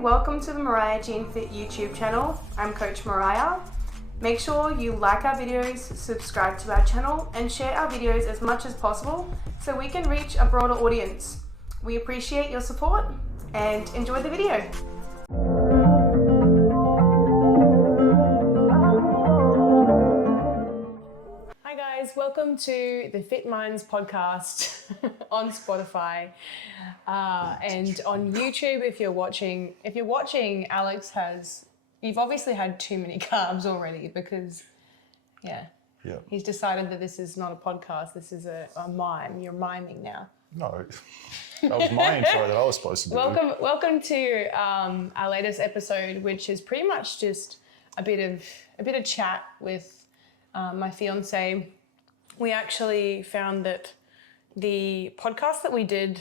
welcome to the Mariah Jean Fit YouTube channel. I'm Coach Mariah. Make sure you like our videos, subscribe to our channel, and share our videos as much as possible so we can reach a broader audience. We appreciate your support and enjoy the video. Hi guys, welcome to the Fit Minds podcast on Spotify and on YouTube. If you're watching, you've obviously had too many carbs already because, he's decided that this is not a podcast. This is a mime. You're miming now. No, that was my intro that I was supposed to do. Welcome to our latest episode, which is pretty much just a bit of chat with my fiance. We actually found that the podcast that we did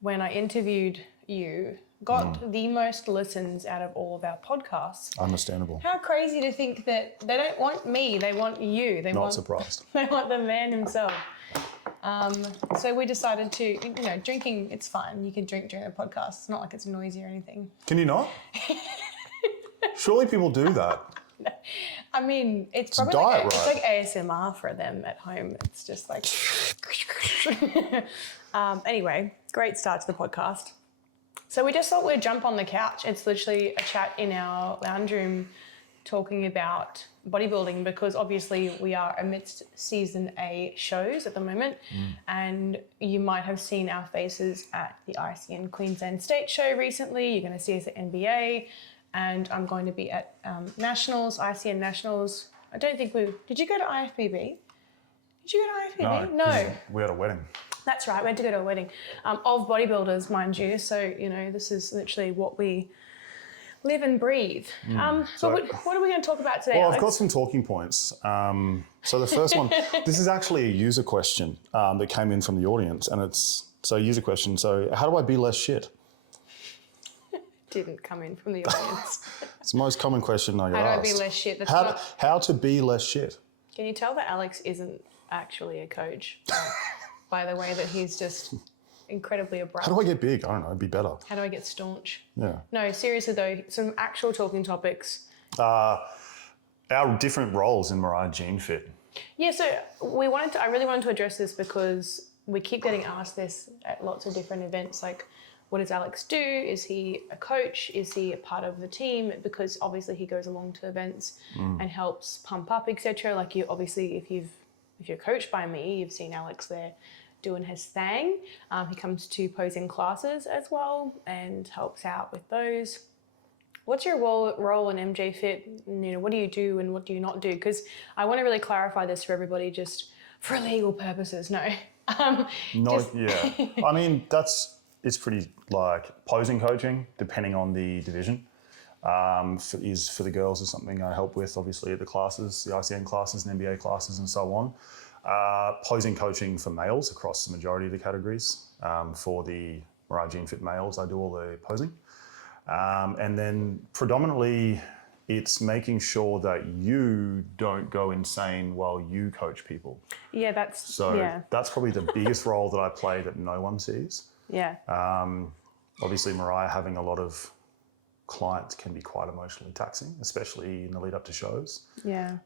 when I interviewed you got the most listens out of all of our podcasts. Understandable. How crazy to think that they don't want me, they want you. Not surprised. They want the man himself. So we decided to, drinking, it's fine. You can drink during the podcast. It's not like it's noisy or anything. Can you not? Surely people do that. I mean, it's probably it's like ASMR for them at home. It's just like... Anyway, great start to the podcast. So we just thought we'd jump on the couch. It's literally a chat in our lounge room talking about bodybuilding because obviously we are amidst season A shows at the moment and you might have seen our faces at the ICN Queensland State show recently. You're going to see us at NBA and I'm going to be at Nationals, ICN Nationals. I don't think did you go to IFBB? Did you go to IFBB? No. We had a wedding. That's right, we had to go to a wedding of bodybuilders, mind you. So, this is literally what we live and breathe. So what are we going to talk about today, Well, Alex? I've got some talking points. So the first one, this is actually a user question that came in from the audience. And user question, so how do I be less shit? Didn't come in from the audience. It's the most common question I get asked. How do I be less shit? How to be less shit? Can you tell that Alex isn't actually a coach by the way that he's just incredibly abrupt? How do I get big? I don't know, be better. How do I get staunch? Yeah. No, seriously though, some actual talking topics. Our different roles in Mariah Jean Fit. Yeah, so I really wanted to address this because we keep getting asked this at lots of different events, like what does Alex do? Is he a coach? Is he a part of the team? Because obviously he goes along to events and helps pump up, etc. Like you obviously, if you're coached by me, you've seen Alex there doing his thing. He comes to posing classes as well and helps out with those. What's your role in MJ Fit? What do you do and what do you not do? Because I want to really clarify this for everybody, just for legal purposes. No. I mean, it's pretty like posing coaching, depending on the division. For the girls is something I help with, obviously at the classes, the ICN classes and NBA classes and so on. Posing coaching for males across the majority of the categories. For the Mariah Jean Fit males, I do all the posing. And then predominantly it's making sure that you don't go insane while you coach people. Yeah, that's probably the biggest role that I play that no one sees. Yeah. Obviously Mariah having a lot of clients can be quite emotionally taxing, especially in the lead up to shows. Yeah.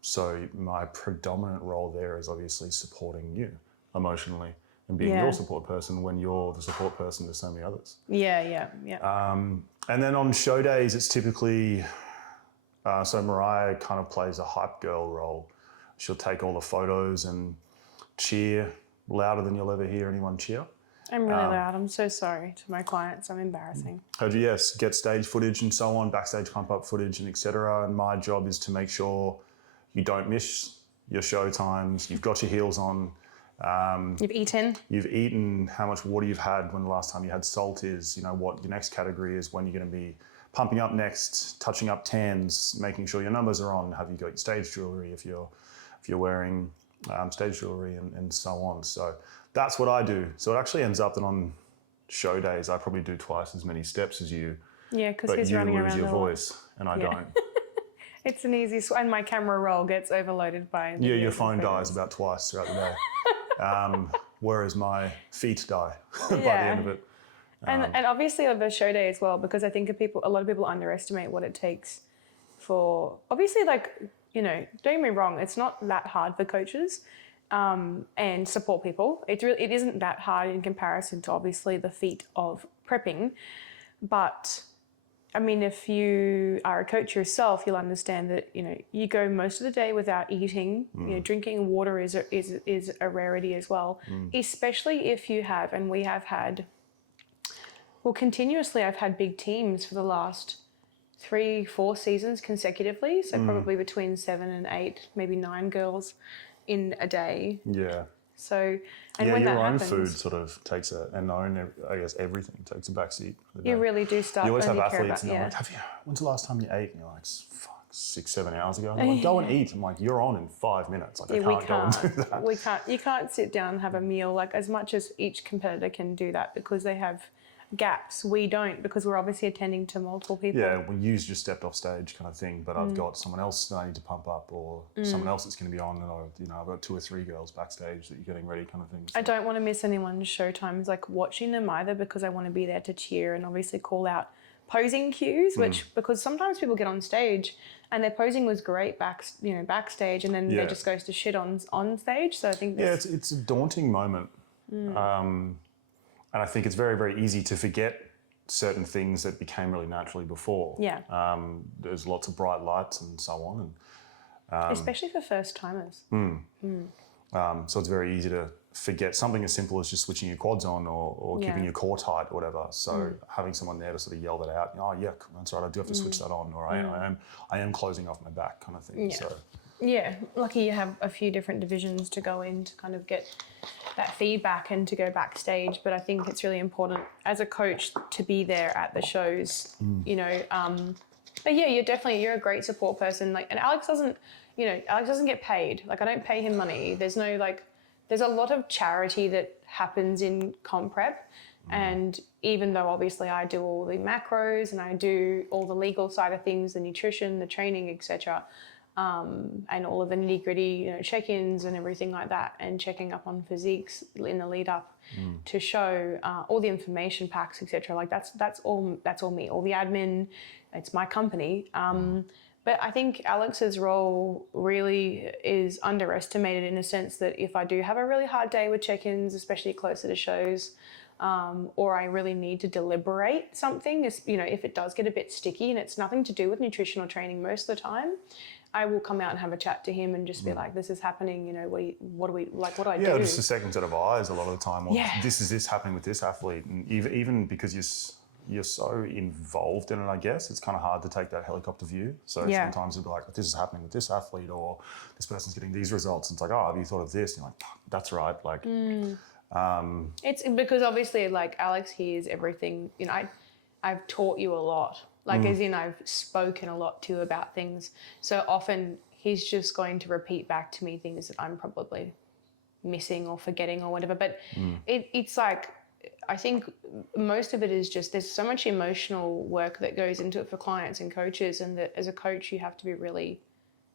So my predominant role there is obviously supporting you emotionally and being your support person when you're the support person to so many others. Yeah. And then on show days, it's typically, so Mariah kind of plays a hype girl role. She'll take all the photos and cheer louder than you'll ever hear anyone cheer. I'm really loud. I'm so sorry to my clients. I'm embarrassing. Yes, get stage footage and so on, backstage pump up footage and etc. And my job is to make sure you don't miss your show times. You've got your heels on. You've eaten, how much water you've had, when the last time you had salt is, what your next category is, when you're going to be pumping up next, touching up tans, making sure your numbers are on. Have you got your stage jewelry if you're wearing stage jewelry and so on. So that's what I do. So it actually ends up that on show days, I probably do twice as many steps as you. Yeah, because he's running around. But you lose your voice and I don't. It's an easy, and my camera roll gets overloaded by. Your phone dies about twice throughout the day. Whereas my feet die by the end of it. And obviously of a show day as well, because I think a lot of people underestimate what it takes for, obviously, like, you know, don't get me wrong, it's not that hard for coaches and support people. It isn't that hard in comparison to obviously the feat of prepping. But I mean, if you are a coach yourself, you'll understand that, you know, you go most of the day without eating. You know, drinking water is a rarity as well, especially if you have, and we have had, well, continuously, I've had big teams for the last 3-4 seasons consecutively. So probably between 7 and 8, maybe 9 girls in a day. Yeah. So, and when your that own happens, food sort of takes I guess everything takes a backseat. you really do start. You always have only care athletes, about, and they're like, when's the last time you ate? And you're like, fuck, 6-7 hours ago. And they're like, go and eat. I'm like, you're on in 5 minutes. Like, I can't go and do that. We can't. You can't sit down and have a meal, like, as much as each competitor can do that, because they have gaps. We don't, because we're obviously attending to multiple people. Yeah, we use just stepped off stage kind of thing, but I've got someone else that I need to pump up, or someone else that's going to be on, and I've got 2 or 3 girls backstage that you're getting ready kind of thing. So. I don't want to miss anyone's show times, like watching them either, because I want to be there to cheer and obviously call out posing cues, which, because sometimes people get on stage and their posing was great backstage, and then it just goes to shit on stage. So I think it's a daunting moment. And I think it's very, very easy to forget certain things that became really naturally before. Yeah. There's lots of bright lights and so on. And especially for first timers. So it's very easy to forget something as simple as just switching your quads on or keeping your core tight or whatever. So having someone there to sort of yell that out, oh yeah, that's right, I do have to switch that on, or I am closing off my back kind of thing. Yeah. So yeah, lucky you have a few different divisions to go in to kind of get that feedback and to go backstage. But I think it's really important as a coach to be there at the shows, you know. But yeah, you're a great support person. Like, and Alex doesn't get paid. Like, I don't pay him money. There's no, like, there's a lot of charity that happens in comp prep. And even though obviously I do all the macros and I do all the legal side of things, the nutrition, the training, etc., and all of the nitty gritty, check-ins and everything like that, and checking up on physiques in the lead up to show, all the information packs, etc. Like that's all me, all the admin. It's my company. But I think Alex's role really is underestimated in a sense that if I do have a really hard day with check-ins, especially closer to shows, or I really need to deliberate something, if it does get a bit sticky and it's nothing to do with nutritional training most of the time, I will come out and have a chat to him and just be like, this is happening, what do I do? Yeah, just a second set of eyes a lot of the time. Or this happening with this athlete. And even because you're so involved in it, I guess, it's kind of hard to take that helicopter view. So sometimes it'll be like, this is happening with this athlete, or this person's getting these results. And it's like, oh, have you thought of this? And you're like, that's right. Like, it's because obviously, like, Alex hears everything. I've taught you a lot. Like, as in I've spoken a lot to you about things. So often he's just going to repeat back to me things that I'm probably missing or forgetting or whatever. But it's like, I think most of it is just, there's so much emotional work that goes into it for clients and coaches, and that as a coach you have to be really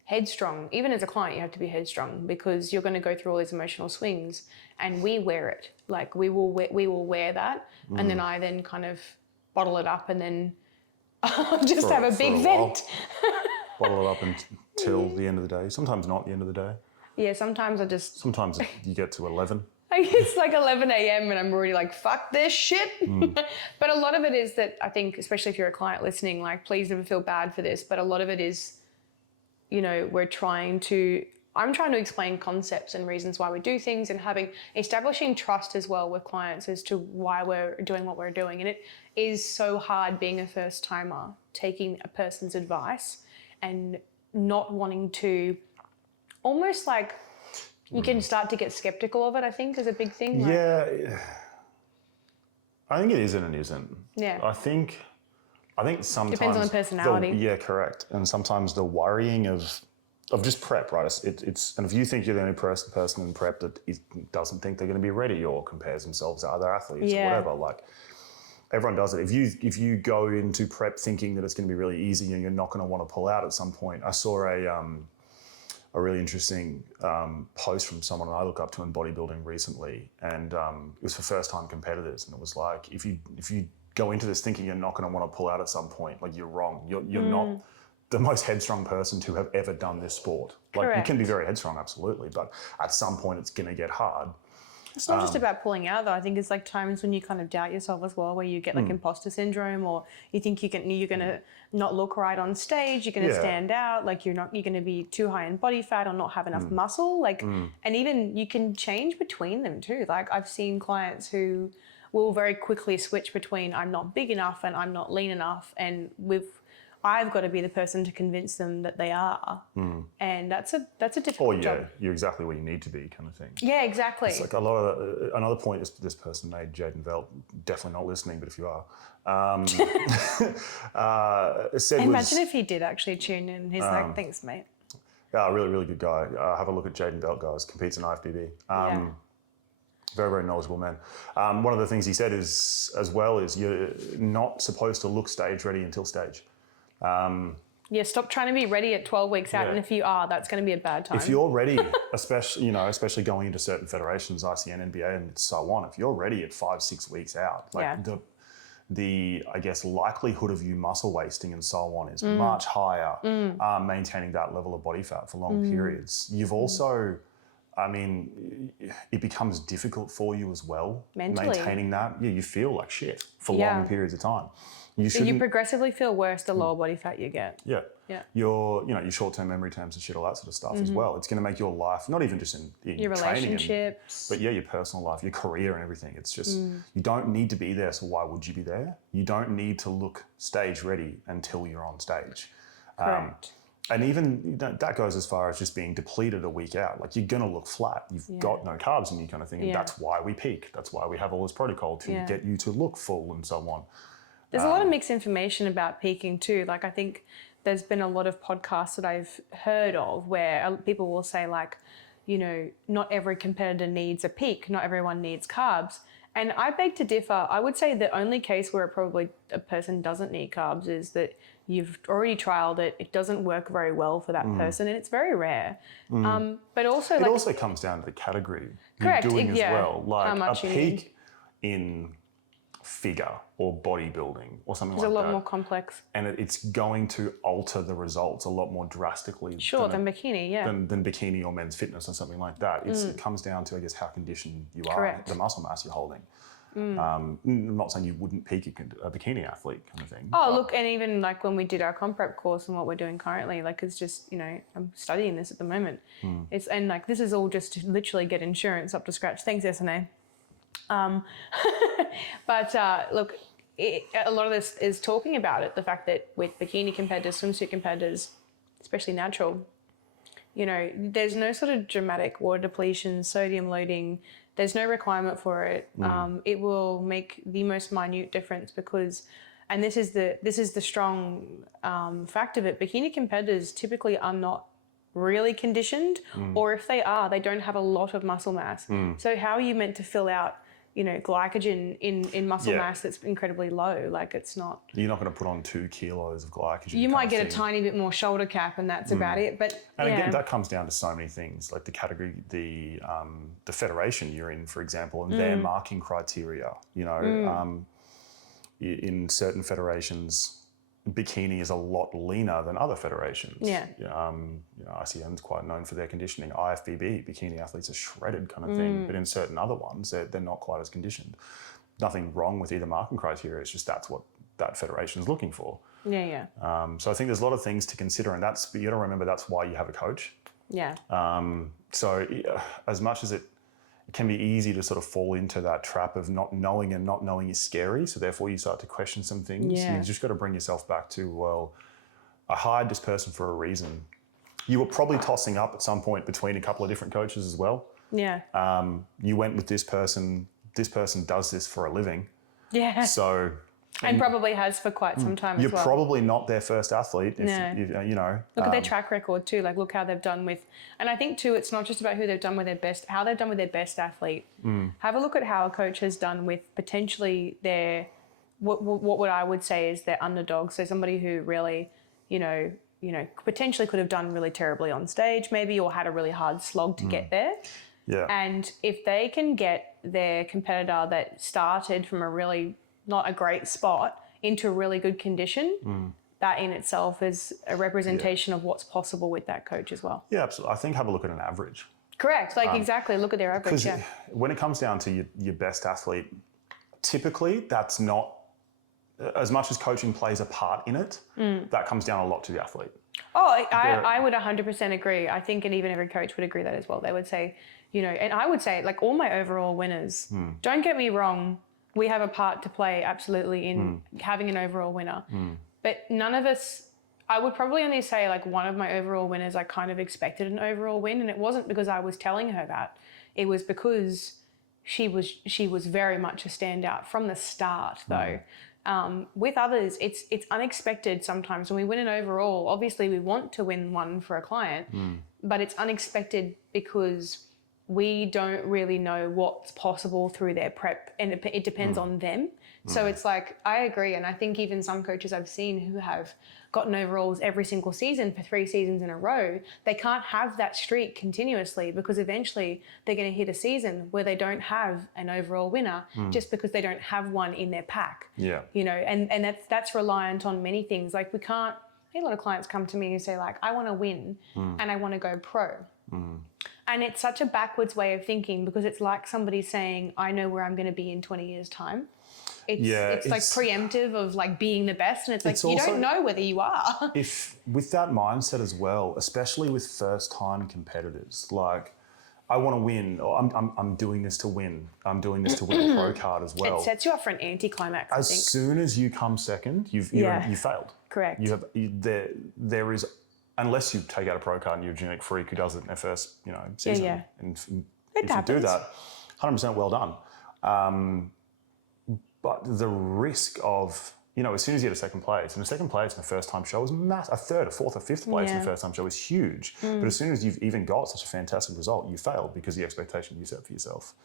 headstrong. Even as a client you have to be headstrong, because you're going to go through all these emotional swings, and we wear it. Like, we will wear that, and then I then kind of bottle it up, and then just have a big vent. Bottle it up until the end of the day. Sometimes not the end of the day. Yeah, sometimes Sometimes you get to 11. It's like 11 a.m. and I'm already like, fuck this shit. But a lot of it is that, I think, especially if you're a client listening, like, please never feel bad for this. But a lot of it is, I'm trying to explain concepts and reasons why we do things, and establishing trust as well with clients as to why we're doing what we're doing. And it is so hard being a first timer, taking a person's advice and not wanting to, almost like, you can start to get skeptical of it, I think, is a big thing. Yeah. I think it is and it isn't. Yeah. I think sometimes... Depends on the personality. Yeah, correct. And sometimes the worrying of just prep, right? It's and if you think you're the only person in prep that doesn't think they're going to be ready, or compares themselves to other athletes or whatever, like, everyone does it. If you go into prep thinking that it's going to be really easy and you're not going to want to pull out at some point. I saw a really interesting post from someone I look up to in bodybuilding recently, and it was for first-time competitors, and it was like, if you go into this thinking you're not going to want to pull out at some point, like, you're wrong. You're not the most headstrong person to have ever done this sport. Like, Correct. you can be very headstrong, absolutely, but at some point it's going to get hard. It's not just about pulling out, though. I think it's like times when you kind of doubt yourself as well, where you get like imposter syndrome, or you think you're going to not look right on stage, you're going to stand out, like you're going to be too high in body fat or not have enough muscle, like, and even you can change between them too. Like, I've seen clients who will very quickly switch between I'm not big enough and I'm not lean enough, and I've got to be the person to convince them that they are, and that's a difficult job. You're exactly where you need to be, kind of thing. Yeah, exactly. It's like a lot of another point this person made, Jaden Velt, definitely not listening, but if you are, said Imagine if he did actually tune in. He's like, "Thanks, mate." Yeah, really, really good guy. Have a look at Jaden Velt, guys. Competes in IFBB. Very, very knowledgeable man. One of the things he said is, as well, is you're not supposed to look stage ready until stage. Stop trying to be ready at 12 weeks out, and if you are, that's going to be a bad time. If you're ready, especially going into certain federations, ICN, NBA, and so on, if you're ready at 5-6 weeks out, like the I guess likelihood of you muscle wasting and so on is much higher. Maintaining that level of body fat for long periods. You've also, I mean, it becomes difficult for you as well. Mentally. Maintaining that, you feel like shit for long periods of time. You progressively feel worse the lower body fat you get. Yeah. Your short-term memory terms and shit, all that sort of stuff as well. It's going to make your life, not even just in your training, relationships, but your personal life, your career and everything. It's just, you don't need to be there, so why would you be there? You don't need to look stage ready until you're on stage. Correct. And even that goes as far as just being depleted a week out. Like, you're going to look flat. You've got no carbs in you, kind of thing. And that's why we peak. That's why we have all this protocol to get you to look full and so on. There's a lot of mixed information about peaking too. Like, I think there's been a lot of podcasts that I've heard of where people will say, like, not every competitor needs a peak. Not everyone needs carbs. And I beg to differ. I would say the only case where probably a person doesn't need carbs is that you've already trialed it. It doesn't work very well for that person, and it's very rare. But also, it also comes down to the category you're doing as well. Like, a peak in figure or bodybuilding or something like that. It's a lot more complex. And it's going to alter the results a lot more drastically. Than bikini, Than bikini or men's fitness or something like that. It comes down to, I guess, how conditioned you are, the muscle mass you're holding. I'm not saying you wouldn't peak a bikini athlete, kind of thing. Look, and even like when we did our comp prep course and what we're doing currently, like, it's just, I'm studying this at the moment. And like, this is all just to literally get insurance up to scratch. Thanks, SNA. But look, a lot of this is talking about it. The fact that with bikini competitors, swimsuit competitors, especially natural, there's no sort of dramatic water depletion, sodium loading. There's no requirement for it. It will make the most minute difference because, and this is the strong fact of it. Bikini competitors typically are not really conditioned, or if they are, they don't have a lot of muscle mass. So how are you meant to fill out, glycogen in muscle mass that's incredibly low? Like, it's not. You're not going to put on 2 kilos of glycogen. You might get a tiny bit more shoulder cap, and that's about it. But again, that comes down to so many things, like the category, the federation you're in, for example, and their marking criteria. In certain federations, bikini is a lot leaner than other federations. ICN's quite known for their conditioning. IFBB, bikini athletes are shredded, kind of thing. But in certain other ones, they're not quite as conditioned. Nothing wrong with either marking criteria. It's just that's what that federation is looking for. So I think there's a lot of things to consider, and you got to remember that's why you have a coach. So as much as it can be easy to sort of fall into that trap of not knowing, and not knowing is scary. So therefore you start to question some things. You just got to bring yourself back to, well, I hired this person for a reason. You were probably tossing up at some point between a couple of different coaches as well. You went with this person. This person does this for a living. So. And probably has for quite some time as well. You're probably not their first athlete. Look at their track record too. Like, look how they've done with, and I think too, it's not just about who they've done with how they've done with their best athlete. Have a look at how a coach has done with potentially what I would say is their underdog. So somebody who really, potentially could have done really terribly on stage maybe, or had a really hard slog to get there. Yeah. And if they can get their competitor that started from a really not a great spot into a really good condition, that in itself is a representation of what's possible with that coach as well. Yeah, absolutely. I think have a look at an average. Correct. Exactly. Look at their average. Because when it comes down to your best athlete, typically that's not, as much as coaching plays a part in it, that comes down a lot to the athlete. Oh, I would 100% agree. I think, and even every coach would agree that as well. They would say, and I would say, like all my overall winners, don't get me wrong, we have a part to play absolutely in having an overall winner. But none of us, I would probably only say like one of my overall winners, I kind of expected an overall win. And it wasn't because I was telling her that. It was because she was very much a standout from the start though. With others, it's unexpected sometimes. When we win an overall, obviously we want to win one for a client, but it's unexpected because we don't really know what's possible through their prep, and it depends on them. So it's like, I agree. And I think even some coaches I've seen who have gotten overalls every single season for 3 seasons in a row, they can't have that streak continuously because eventually they're going to hit a season where they don't have an overall winner just because they don't have one in their pack. Yeah. And that's reliant on many things. Like a lot of clients come to me and say like, I want to win and I want to go pro. And it's such a backwards way of thinking because it's like somebody saying, I know where I'm going to be in 20 years' time. It's like preemptive of like being the best, and it's like you don't know whether you are. If with that mindset as well, especially with first-time competitors, like I want to win, or I'm doing this to win. I'm doing this to win a pro card as well. It sets you up for an anticlimax. As soon as you come second, you failed. Correct. There is, unless you take out a pro card and you're a genetic freak who does it in their first season. Yeah. And It if happens. you do that, 100% well done. But the risk of, as soon as you get a second place, and a second place in the first time show is massive. A third, a fourth, a fifth place in the first time show is huge. But as soon as you've even got such a fantastic result, you failed because of the expectation you set for yourself.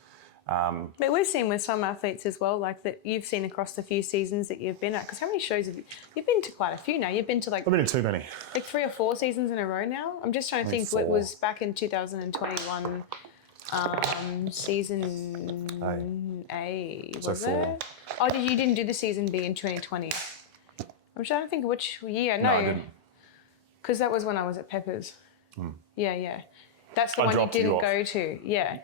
But we've seen with some athletes as well, like that you've seen across the few seasons that you've been at. Because how many shows have you've been to? Quite a few now. You've been to like... I've been to too many. Like 3 or 4 seasons in a row now. I'm just trying to think. 4. It was back in 2021, season A, was so 4. it? Oh, you didn't do the season B in 2020. I'm trying to think which year. No, I didn't. Because that was when I was at Peppers. Yeah. That's the I one you dropped you didn't off. go to. Yeah.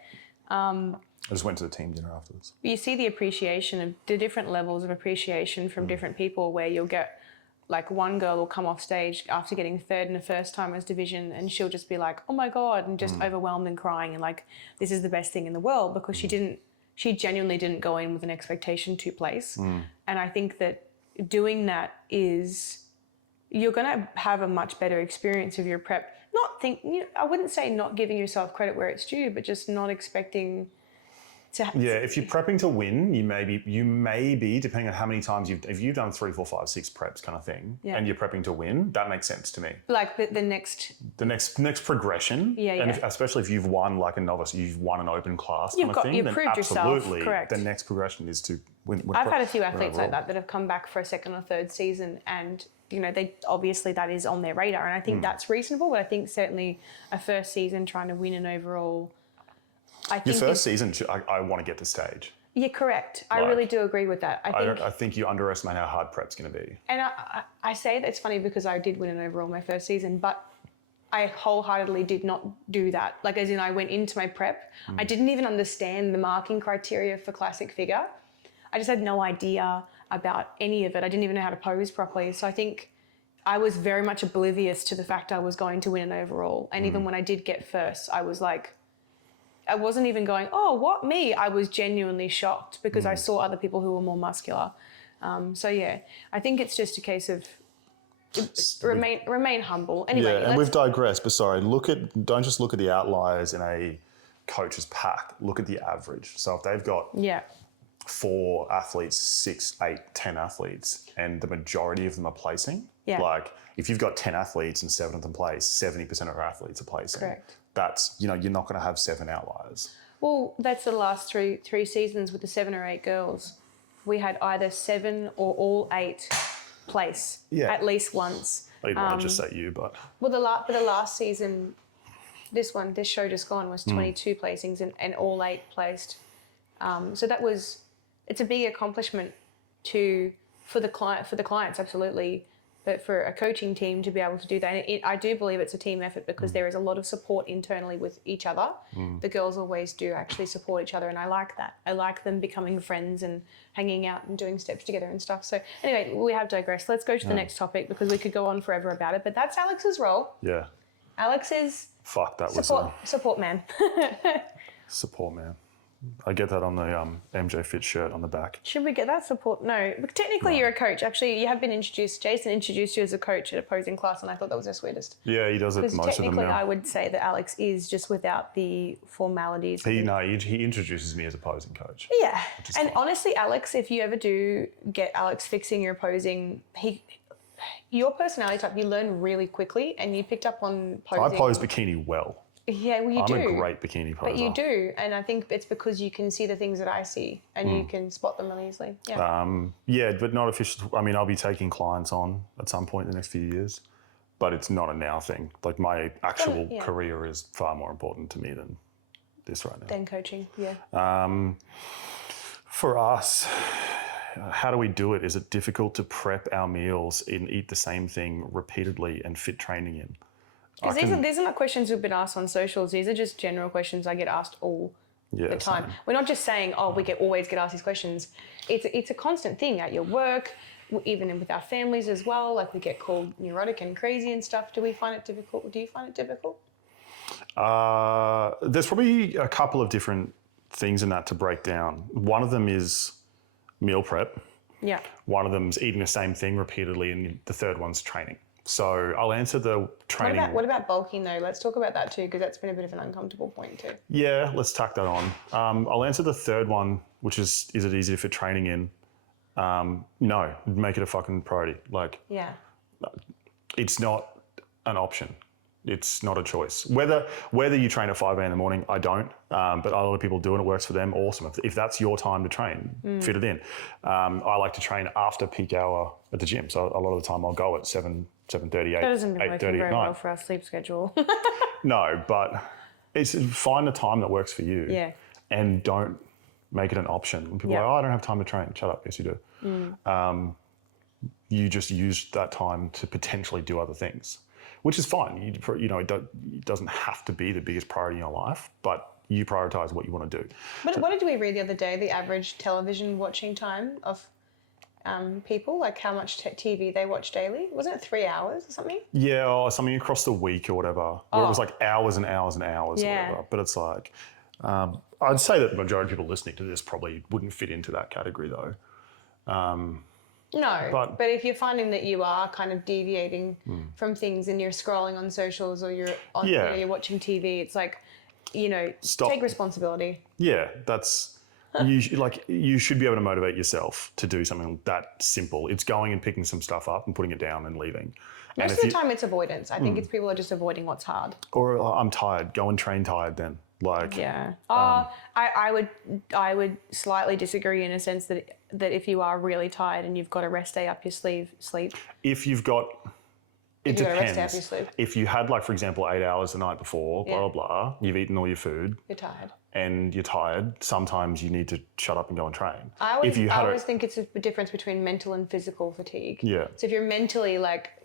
I just went to the team dinner afterwards. You see the appreciation of the different levels of appreciation from different people, where you'll get like one girl will come off stage after getting third in a first timers division and she'll just be like, oh my God, and just overwhelmed and crying and like, this is the best thing in the world, because she genuinely didn't go in with an expectation to place. And I think that doing that is, you're going to have a much better experience of your prep. I wouldn't say not giving yourself credit where it's due, but just not expecting to... If you're prepping to win, you may be, depending on how many times if you've done 3, 4, 5, 6 preps kind of thing, and you're prepping to win, that makes sense to me. Like the next progression, and especially if you've won like a novice, you've won an open class kind of thing, you've then proved absolutely yourself, correct. The next progression is to win. I've had a few athletes like that have come back for a second or third season, and they obviously that is on their radar, and I think that's reasonable. But I think certainly a first season trying to win an overall, Your first season, I want to get to stage. Yeah, correct. I really do agree with that. I think you underestimate how hard prep's going to be. And I say that it's funny because I did win an overall my first season, but I wholeheartedly did not do that. Like, as in, I went into my prep. I didn't even understand the marking criteria for classic figure. I just had no idea about any of it. I didn't even know how to pose properly. So I think I was very much oblivious to the fact I was going to win an overall. And even when I did get first, I was like, I wasn't even going, oh, what, me? I was genuinely shocked because I saw other people who were more muscular. So yeah, I think it's just a case of remain humble. Anyway, yeah, and we've digressed, but sorry, don't just look at the outliers in a coach's pack. Look at the average. So if they've got 4 athletes, 6, 8, 10 athletes, and the majority of them are placing, like if you've got 10 athletes and 7 of them place, 70% of our athletes are placing. Correct. That's, you're not going to have 7 outliers. Well, that's the last three seasons with the 7 or 8 girls. We had either 7 or all 8 place Yeah. at least once. I didn't want to just say you, but Well, the last season, this show just gone was 22 placings and all 8 placed. So it's a big accomplishment for the clients, absolutely. But for a coaching team to be able to do that, and I do believe it's a team effort because there is a lot of support internally with each other. The girls always do actually support each other, and I like that. I like them becoming friends and hanging out and doing steps together and stuff. So anyway, we have digressed. Let's go to the next topic because we could go on forever about it. But that's Alex's role. yeah. Alex is support man. Support man. I get that on the MJ Fit shirt on the back. Should we get that support? No. Technically, you're a coach. Actually, you have been introduced. Jason introduced you as a coach at a posing class, and I thought that was the sweetest. Yeah, he does it most of them technically, now. I would say that Alex is just without the formalities. He introduces me as a posing coach. Yeah. And honestly, Alex, if you ever do get Alex fixing your posing, your personality type, you learn really quickly, and you picked up on posing. I pose bikini well. Yeah, well, you do. I'm a great bikini poser. But you do, and I think it's because you can see the things that I see, and you can spot them really easily. Yeah. Yeah, but not official. I mean, I'll be taking clients on at some point in the next few years, but it's not a now thing. Like my actual career is far more important to me than this right now. Then coaching, yeah. For us, how do we do it? Is it difficult to prep our meals and eat the same thing repeatedly and fit training in? Because these are not questions we've been asked on socials. These are just general questions I get asked all the time. Same. We're not just saying, we always get asked these questions. It's a constant thing at your work, even with our families as well. Like we get called neurotic and crazy and stuff. Do we find it difficult? Do you find it difficult? There's probably a couple of different things in that to break down. One of them is meal prep. Yeah. One of them's eating the same thing repeatedly, and the third one's training. So I'll answer the training. What about bulking though? Let's talk about that too, because that's been a bit of an uncomfortable point too. Yeah, let's tack that on. I'll answer the third one, which is it easier for training in? No, make it a fucking priority. Like, it's not an option. It's not a choice. Whether you train at 5 a.m. in the morning, I don't, but a lot of people do and it works for them, awesome. If that's your time to train, fit it in. I like to train after peak hour at the gym. So a lot of the time I'll go at 7:30, 8:30 That doesn't work very at night. well for our sleep schedule. No, but find a time that works for you. Yeah. And don't make it an option. When people are like, I don't have time to train. Shut up. Yes, you do. You just use that time to potentially do other things, which is fine. It doesn't have to be the biggest priority in your life, but you prioritize what you want to do. But what did we read the other day? The average television watching time of people, like how much TV they watch daily? Wasn't it 3 hours or something? Yeah, or something across the week or whatever. Where it was like hours and hours and hours or whatever. But it's like, I'd say that the majority of people listening to this probably wouldn't fit into that category though. No, but if you're finding that you are kind of deviating from things and you're scrolling on socials or you're watching TV, it's like, take responsibility. Yeah, that's you should be able to motivate yourself to do something that simple. It's going and picking some stuff up and putting it down and leaving. Most of the time it's avoidance. I think it's people are just avoiding what's hard. Or I'm tired. Go and train tired then. Like I would slightly disagree in a sense that if you are really tired and you've got a rest day up your sleeve, sleep. If you've got, it depends. Got a rest day up your sleeve. If you had, like, for example, 8 hours the night before, blah, blah, blah, you've eaten all your food. You're tired. And you're tired, sometimes you need to shut up and go and train. I always think it's a difference between mental and physical fatigue. Yeah. So if you're mentally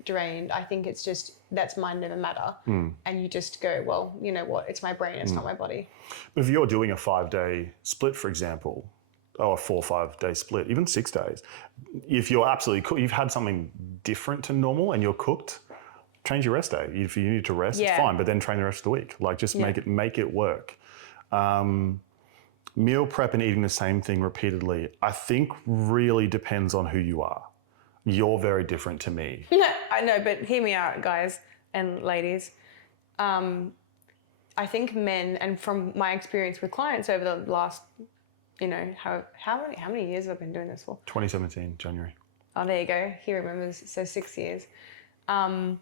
drained, I think it's just, that's mind over matter. And you just go, well, you know what, it's my brain, it's not my body. But if you're doing a 5-day split, for example, or a 4 or 5 day split, even 6 days, if you're absolutely cooked, you've had something different to normal and you're cooked, change your rest day. If you need to rest, it's fine, but then train the rest of the week. Like, just make it work. Meal prep and eating the same thing repeatedly, I think really depends on who you are. You're very different to me. I know, but hear me out, guys and ladies. I think men, and from my experience with clients over the last, how many years have I been doing this for? 2017, January. Oh, there you go. He remembers. So 6 years. I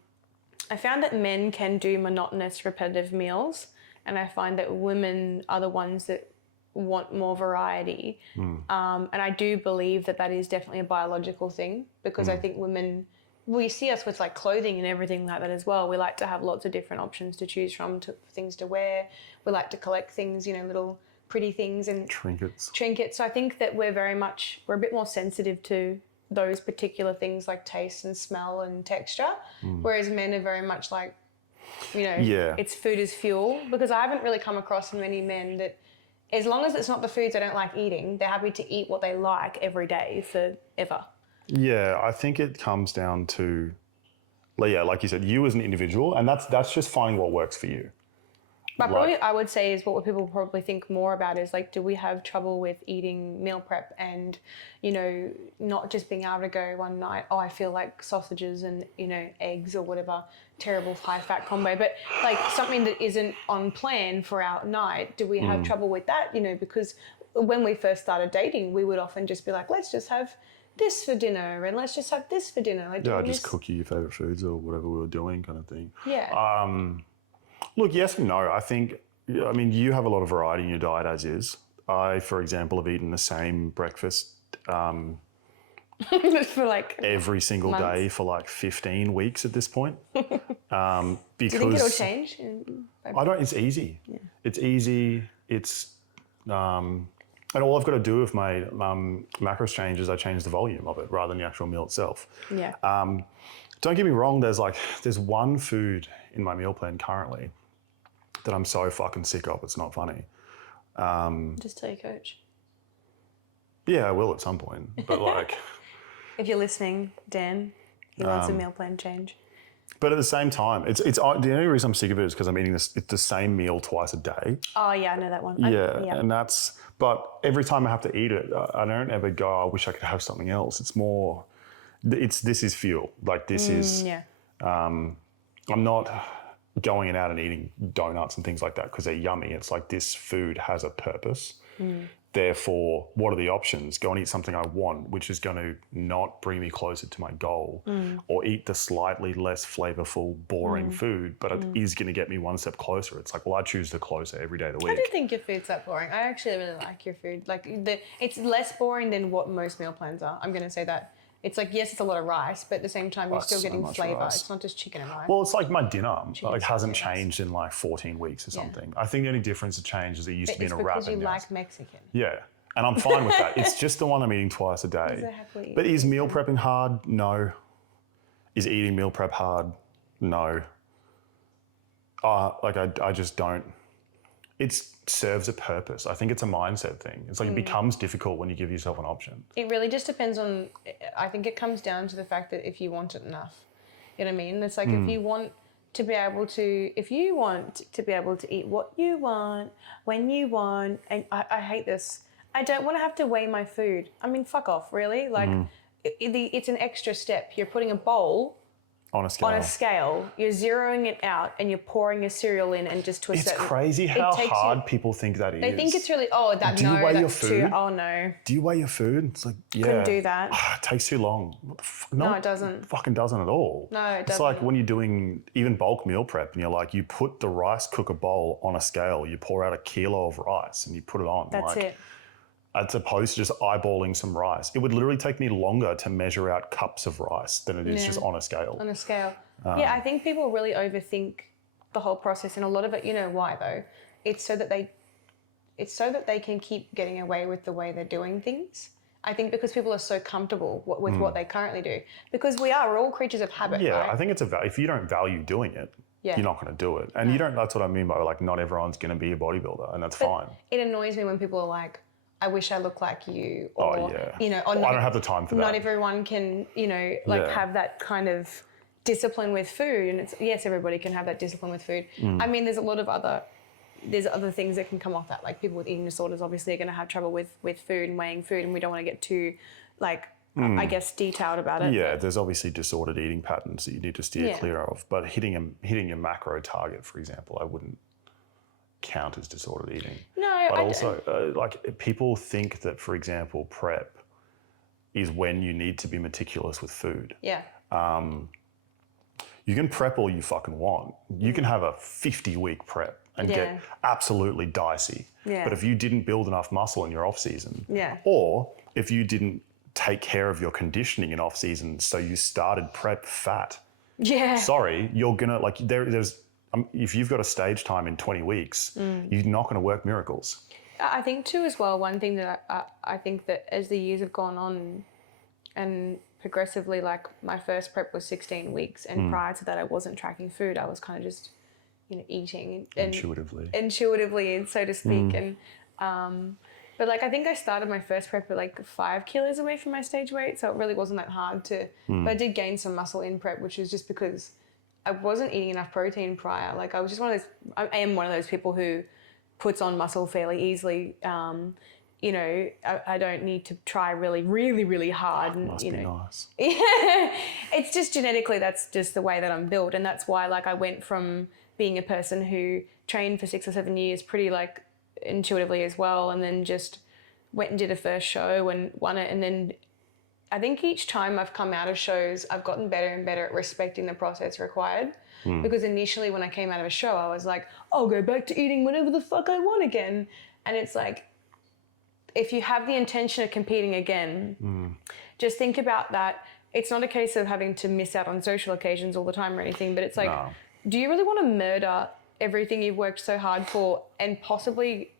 found that men can do monotonous, repetitive meals. And I find that women are the ones that want more variety. And I do believe that is definitely a biological thing, because I think women, we see us with like clothing and everything like that as well. We like to have lots of different options to choose from, things to wear. We like to collect things, little pretty things and Trinkets. So I think that we're a bit more sensitive to those particular things like taste and smell and texture, whereas men are very much like, it's food is fuel. Because I haven't really come across many men that, as long as it's not the foods they don't like eating, they're happy to eat what they like every day forever. Yeah, I think it comes down to, like you said, you as an individual, and that's just finding what works for you. But probably I would say is what people probably think more about is like, do we have trouble with eating meal prep and, not just being able to go one night, oh, I feel like sausages and, eggs or whatever, terrible high fat combo, but like something that isn't on plan for our night, do we have trouble with that? Because when we first started dating, we would often just be like, let's just have this for dinner and let's just have this for dinner. Like, just cook you your favourite foods or whatever we were doing kind of thing. Yeah. Look, yes and no. I mean, you have a lot of variety in your diet as is. I, for example, have eaten the same breakfast for like every single months. day for like 15 weeks at this point. Because do you think it'll change? It's easy. Yeah. It's easy. It's, and all I've got to do with my macros change is I change the volume of it rather than the actual meal itself. Yeah. Don't get me wrong. There's one food in my meal plan currently that I'm so fucking sick of. It's not funny. Just tell your coach. Yeah, I will at some point. But like, if you're listening, Dan, he wants a meal plan change. But at the same time, it's the only reason I'm sick of it is because I'm eating it's the same meal twice a day. Oh yeah, I know that one. And but every time I have to eat it, I don't ever go, I wish I could have something else. It's more, this is fuel. Like this is, I'm not going out and eating donuts and things like that because they're yummy. It's like this food has a purpose. Therefore, what are the options? Go and eat something I want, which is going to not bring me closer to my goal, or eat the slightly less flavorful, boring food, but it is going to get me one step closer. It's like, well, I choose the closer every day of the week. I don't think your food's that boring. I actually really like your food. Like it's less boring than what most meal plans are. I'm going to say that. It's like, yes, it's a lot of rice, but at the same time, you're still getting flavour. Rice. It's not just chicken and rice. Well, it's like my dinner hasn't changed in like 14 weeks or something. I think the only difference that changed is it used to be in a wrap. It's because you like Mexican. Yeah, and I'm fine with that. It's just the one I'm eating twice a day. Exactly. But is meal prepping hard? No. Is eating meal prep hard? No. I just don't. It serves a purpose. I think it's a mindset thing. It's like it becomes difficult when you give yourself an option. It really just depends on, I think it comes down to the fact that if you want it enough, you know what I mean? It's like if you want to be able to eat what you want, when you want, and I hate this. I don't want to have to weigh my food. I mean, fuck off, really? Like, it's an extra step. You're putting a bowl on a scale, you're zeroing it out and you're pouring your cereal in and just to a certain... It's crazy how hard people think that is. They think it's really, do you weigh your food? Oh, no. Do you weigh your food? It's like, yeah. Couldn't do that. It takes too long. No, it doesn't. It fucking doesn't at all. No, it doesn't. It's like when you're doing even bulk meal prep and you're like, you put the rice cooker bowl on a scale, you pour out a kilo of rice and you put it on. That's it. As opposed to just eyeballing some rice. It would literally take me longer to measure out cups of rice than it is just on a scale. On a scale. I think people really overthink the whole process, and a lot of it, you know why though? It's so that they can keep getting away with the way they're doing things. I think because people are so comfortable with what they currently do. Because we're all creatures of habit, right? I think it's if you don't value doing it, you're not going to do it. And that's what I mean by like not everyone's going to be a bodybuilder, and that's fine. It annoys me when people are like, I wish I looked like you, or or I don't have the time for that. Not everyone can, have that kind of discipline with food, and yes, everybody can have that discipline with food. I mean, there's other things that can come off that, like people with eating disorders obviously are going to have trouble with food and weighing food, and we don't want to get too, I guess, detailed about it. Yeah, there's obviously disordered eating patterns that you need to steer clear of, but hitting your macro target, for example, I wouldn't count as disordered eating. No, but also people think that, for example, prep is when you need to be meticulous with food. Yeah. You can prep all you fucking want. You can have a 50-week prep and get absolutely dicey. Yeah. But if you didn't build enough muscle in your off season, Yeah. or if you didn't take care of your conditioning in off season, so you started prep fat, sorry, you're gonna like there's if you've got a stage time in 20 weeks, you're not going to work miracles. I think too as well, one thing that I think that as the years have gone on and progressively, like my first prep was 16 weeks and prior to that I wasn't tracking food. I was kind of just, eating Intuitively, and so to speak. And but like I think I started my first prep at like 5 kilos away from my stage weight, so it really wasn't that hard to, but I did gain some muscle in prep, which was just because I wasn't eating enough protein prior. Like I was just I am one of those people who puts on muscle fairly easily. I don't need to try really, really, really hard. And, must be nice. It's just genetically, that's just the way that I'm built. And that's why like I went from being a person who trained for 6 or 7 years pretty like intuitively as well, and then just went and did a first show and won it. And then I think each time I've come out of shows, I've gotten better and better at respecting the process required. Because initially when I came out of a show, I was like, I'll go back to eating whatever the fuck I want again. And it's like, if you have the intention of competing again, just think about that. It's not a case of having to miss out on social occasions all the time or anything, but it's like, do you really want to murder everything you've worked so hard for and possibly,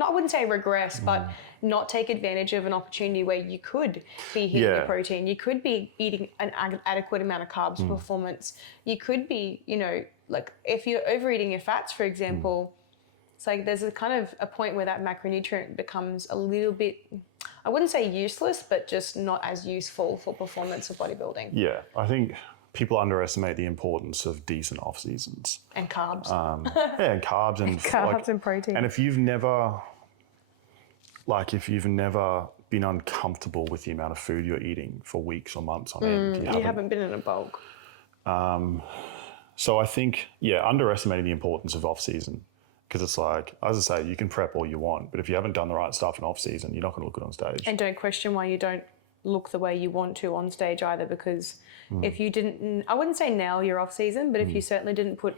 I wouldn't say regress, but not take advantage of an opportunity where you could be hitting the protein, you could be eating an adequate amount of carbs for performance, you could be, like if you're overeating your fats, for example, it's like there's a kind of a point where that macronutrient becomes a little bit, I wouldn't say useless, but just not as useful for performance of bodybuilding. Yeah, I think people underestimate the importance of decent off seasons. And carbs. And carbs and carbs and protein. And if you've never been uncomfortable with the amount of food you're eating for weeks or months on end, you haven't been in a bulk. So I think, underestimating the importance of off season. Because it's like, as I say, you can prep all you want, but if you haven't done the right stuff in off season, you're not going to look good on stage. And don't question why you don't look the way you want to on stage either, because if you didn't, I wouldn't say nail your off season, but if you certainly didn't put,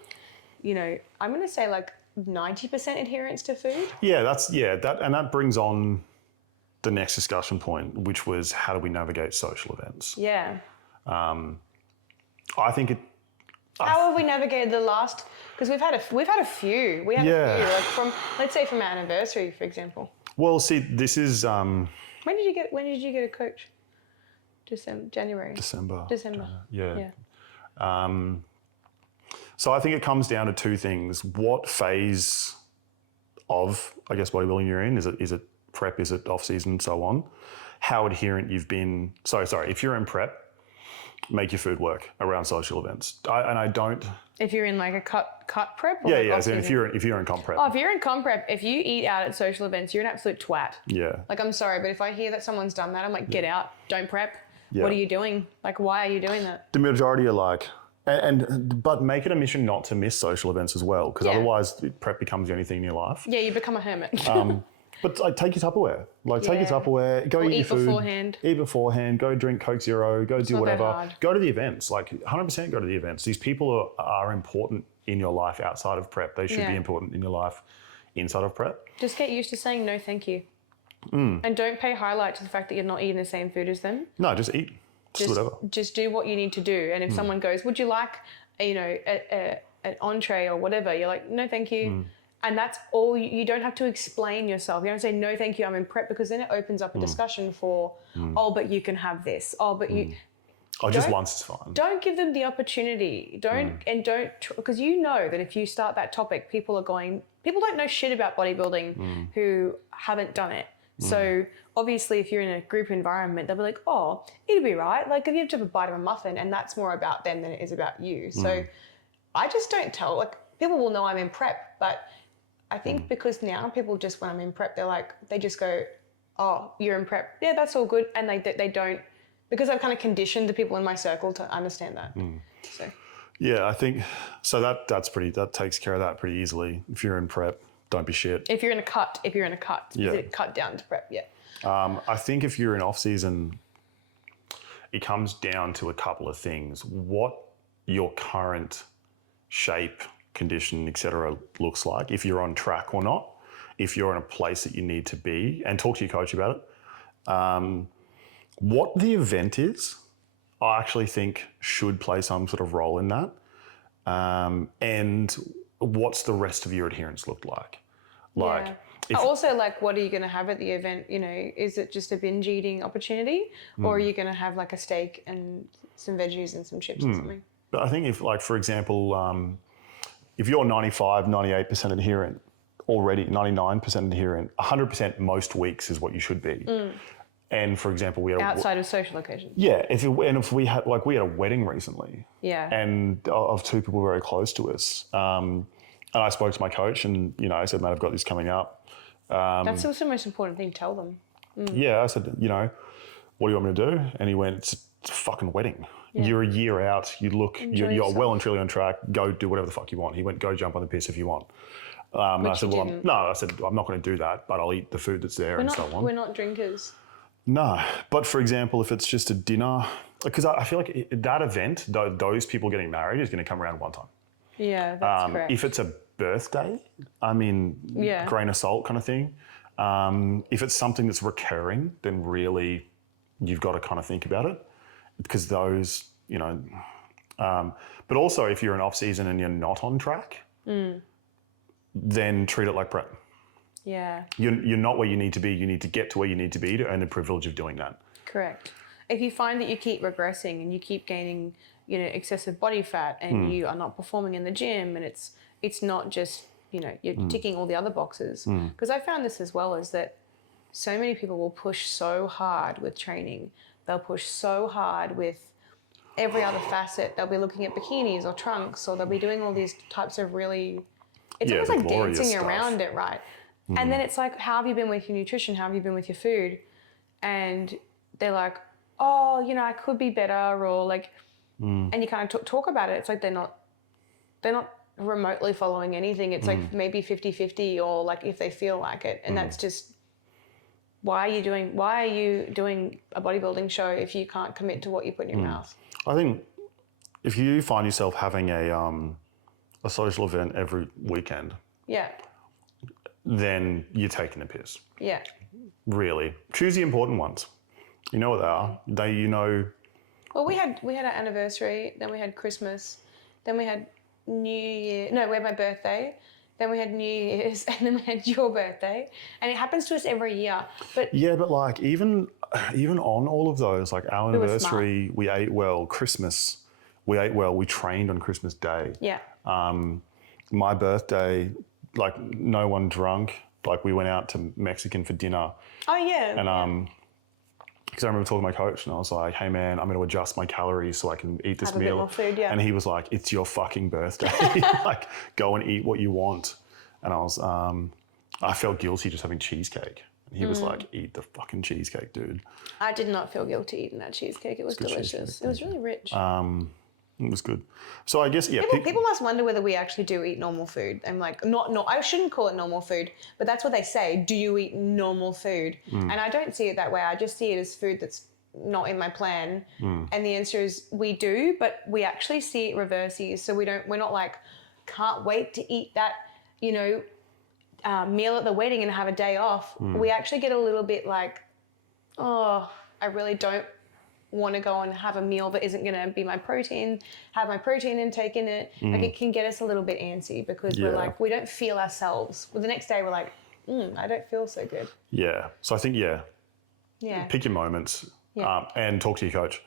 I'm going to say like 90% adherence to food. Yeah, that brings on the next discussion point, which was how do we navigate social events? Yeah. I think How have we navigated the last? Because we've had a few. We had a few, like from, let's say, from our anniversary, for example. Well, see, this is. When did you get a coach? January. December. Yeah. So I think it comes down to two things: what phase of, I guess, bodybuilding you're in. Is it prep? Is it off season? So on. How adherent you've been. Sorry. If you're in prep, make your food work around social events. I don't. If you're in like a cut prep? Or Yeah. So if you're in comp prep. Oh, if you're in comp prep, if you eat out at social events, you're an absolute twat. Yeah. Like, I'm sorry, but if I hear that someone's done that, I'm like, get out, don't prep. Yeah. What are you doing? Like, why are you doing that? The majority are like, but make it a mission not to miss social events as well, because otherwise prep becomes the only thing in your life. Yeah, you become a hermit. But take your Tupperware. Take your Tupperware, go eat your food. Eat beforehand, go drink Coke Zero, go do whatever. Go to the events, 100% go to the events. These people are important in your life outside of prep. They should be important in your life inside of prep. Just get used to saying no thank you. And don't pay highlight to the fact that you're not eating the same food as them. No, just eat. Just whatever. Just do what you need to do. And if someone goes, would you like, an entree or whatever, you're like, no thank you. And that's all. You don't have to explain yourself. You don't say, no, thank you, I'm in prep, because then it opens up a discussion for, but you can have this. Oh, but you... Oh, just once is fine. Don't give them the opportunity. Don't, because you know that if you start that topic, people don't know shit about bodybuilding who haven't done it. So obviously if you're in a group environment, they'll be like, oh, it'll be right. Like if you have to have a bite of a muffin, and that's more about them than it is about you. So I just don't tell, like people will know I'm in prep, but I think because now people just, when I'm in prep, they just go, oh, you're in prep. Yeah, that's all good. And they don't, because I've kind of conditioned the people in my circle to understand that. So. Yeah, I think, so that takes care of that pretty easily. If you're in prep, don't be shit. If you're in a cut, cut down to prep, I think if you're in off season, it comes down to a couple of things. What your current shape, condition, etc., looks like, if you're on track or not, if you're in a place that you need to be, and talk to your coach about it. What the event is, I actually think should play some sort of role in that. And what's the rest of your adherence look like? Like, also, like, what are you going to have at the event? You know, is it just a binge eating opportunity, or are you going to have like a steak and some veggies and some chips or something? But I think if, like, for example, if you're 95, 98% adherent already, 99% adherent, 100% most weeks is what you should be. And for example, we had outside of social occasions. Yeah, if we had a wedding recently. Yeah. And of two people very close to us. And I spoke to my coach, and I said, mate, I've got this coming up. That's also the most important thing. Tell them. Yeah, I said, what do you want me to do? And he went, it's a fucking wedding. Yeah. You're a year out. You're well and truly on track. Go do whatever the fuck you want. He went, go jump on the piss if you want. And I said, I'm not going to do that, but I'll eat the food that's there and so on. We're not drinkers. No, but for example, if it's just a dinner, because I feel like that event, those people getting married is going to come around one time. Yeah, that's correct. If it's a birthday, grain of salt kind of thing. If it's something that's recurring, then really you've got to kind of think about it, because those, but also if you're in off season and you're not on track, then treat it like prep. Yeah. You're not where you need to be. You need to get to where you need to be to earn the privilege of doing that. Correct. If you find that you keep regressing and you keep gaining, excessive body fat, and you are not performing in the gym, and it's not just, you're ticking all the other boxes. Because I found this as well, is that so many people will push so hard with training. They'll push so hard with every other facet. They'll be looking at bikinis or trunks, or they'll be doing all these types of really, it's almost like dancing stuff around it, right? And then it's like, how have you been with your nutrition? How have you been with your food? And they're like, oh, I could be better, or like, and you kind of talk about it. It's like they're not remotely following anything. It's like maybe 50-50, or like if they feel like it. And that's just, why are you doing a bodybuilding show if you can't commit to what you put in your mouth? I think if you find yourself having a social event every weekend, then you're taking the piss. Yeah. Really. Choose the important ones. You know what they are. Well, we had our anniversary, then we had Christmas, then we had New Year. No, we had my birthday, then we had New Year's, and then we had your birthday. And it happens to us every year. But yeah, but like even on all of those, like our anniversary, we ate well. Christmas, we ate well. We trained on Christmas Day. Yeah. My birthday, like no one drunk. Like we went out to Mexican for dinner. Oh yeah. And because I remember talking to my coach and I was like, hey man, I'm going to adjust my calories so I can eat this Have meal. A bit more food, yeah. And he was like, it's your fucking birthday. Like go and eat what you want. And I felt guilty just having cheesecake. And he was like, eat the fucking cheesecake, dude. I did not feel guilty eating that cheesecake. It was delicious. It was really rich. It was good. So I guess, yeah. People must wonder whether we actually do eat normal food. I'm like, I shouldn't call it normal food, but that's what they say. Do you eat normal food? And I don't see it that way. I just see it as food that's not in my plan. And the answer is we do, but we actually see it reverses. So we're not like, can't wait to eat that, meal at the wedding and have a day off. We actually get a little bit like, oh, I really don't want to go and have a meal that isn't going to be my protein, have my protein intake in it. Like it can get us a little bit antsy because we're like, we don't feel ourselves. Well, the next day we're like, I don't feel so good. Yeah. So I think, pick your moments and talk to your coach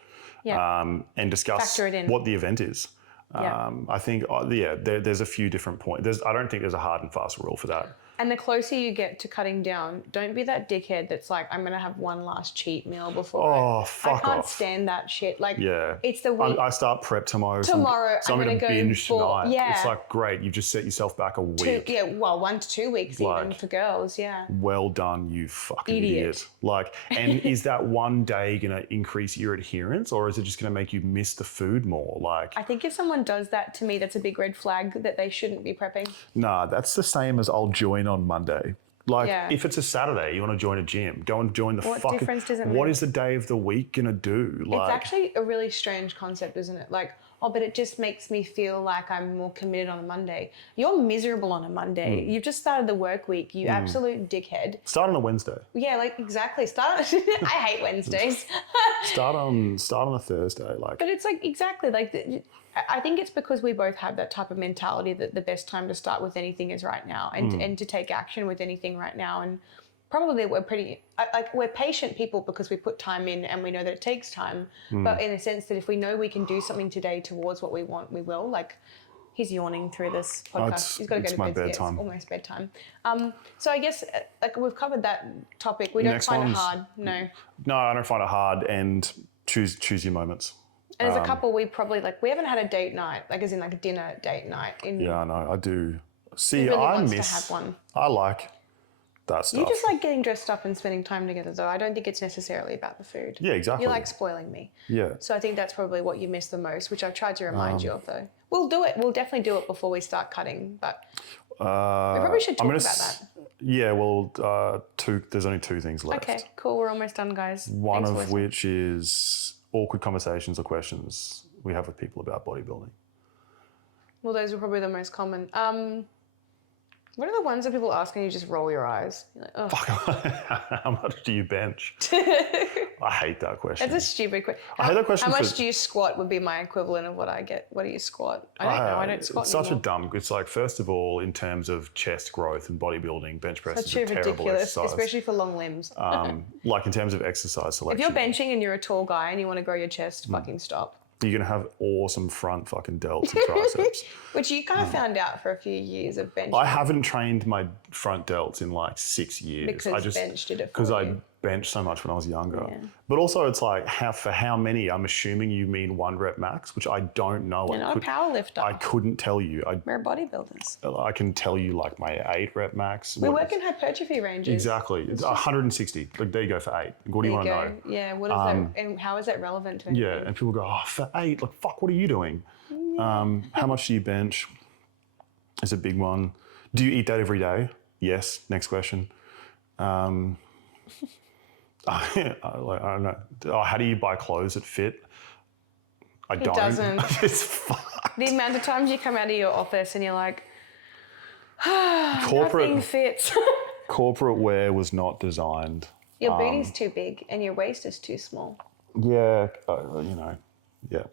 and discuss what the event is. I think, there's a few different points. I don't think there's a hard and fast rule for that. And the closer you get to cutting down, don't be that dickhead that's like, I'm going to have one last cheat meal before. Oh, fuck off. I can't stand that shit. Like, it's the week. I start prep tomorrow. So I'm going to binge tonight. Yeah. It's like, great. You've just set yourself back a week. 1 to 2 weeks even for girls. Yeah. Well done, you fucking idiot. Like, and is that one day going to increase your adherence, or is it just going to make you miss the food more? Like, I think if someone does that to me, that's a big red flag that they shouldn't be prepping. Nah, that's the same as I'll join on Monday. Like, if it's a Saturday, you want to join a gym, go and join the What difference does it make? What is the day of the week going to do? Like, it's actually a really strange concept, isn't it? Like, oh, but it just makes me feel like I'm more committed on a Monday. You're miserable on a Monday. You've just started the work week. You absolute dickhead. Start on a Wednesday. Yeah, like exactly. I hate Wednesdays. Start on a Thursday. Like, but it's like exactly like I think it's because we both have that type of mentality that the best time to start with anything is right now, and to take action with anything right now. And probably we're we're patient people because we put time in and we know that it takes time. But in a sense that if we know we can do something today towards what we want, we will. Like, he's yawning through this podcast. He's got to go to bed. Bedtime. It's almost bedtime. So I guess like we've covered that topic. We don't find it hard. No. No, I don't find it hard. And choose your moments. And as a couple, we probably we haven't had a date night, like as in like a dinner date night. Yeah, I know. I do. See, really I wants miss. to have one. I like that stuff. You just like getting dressed up and spending time together, though. I don't think it's necessarily about the food. Yeah, exactly. You like spoiling me. Yeah. So I think that's probably what you miss the most, which I've tried to remind you of, though. We'll do it. We'll definitely do it before we start cutting, but we probably should talk about that. Yeah, well, there's only two things left. Okay, cool. We're almost done, guys. One of which is awkward conversations or questions we have with people about bodybuilding. Well, those are probably the most common. What are the ones that people ask and you just roll your eyes? You're like, oh. How much do you bench? I hate that question. It's a stupid question. I hate that question. How much do you squat would be my equivalent of what I get. What do you squat? I don't know. I don't squat It's such a dumb. It's like, first of all, in terms of chest growth and bodybuilding, bench press is a terrible ridiculous, exercise. especially for long limbs. Like in terms of exercise selection. If you're benching and you're a tall guy and you want to grow your chest, fucking stop. You're going to have awesome front fucking delts and triceps. Which you kind of found out for a few years of benching. I haven't trained my front delts in like 6 years. Because bench did it for Because you. I benched so much when I was younger. Yeah. But also it's like, for how many? I'm assuming you mean 1 rep max, which I don't know. You're not a power lifter. I couldn't tell you. We're bodybuilders. I can tell you like my 8 rep max. We work in hypertrophy ranges. Exactly. It's 160. Like, there you go for 8. What do you want to know? Yeah, what is that? And how is that relevant to anything? Yeah, and people go, oh, for 8, like, fuck, what are you doing? How much do you bench? Is a big one. Do you eat that every day? Yes. Next question. I don't know. Oh, how do you buy clothes that fit? I don't. Doesn't. It's fucked. The amount of times you come out of your office and you're like, Corporate nothing fits. corporate wear was not designed. Your booty's too big and your waist is too small. Yeah, yeah.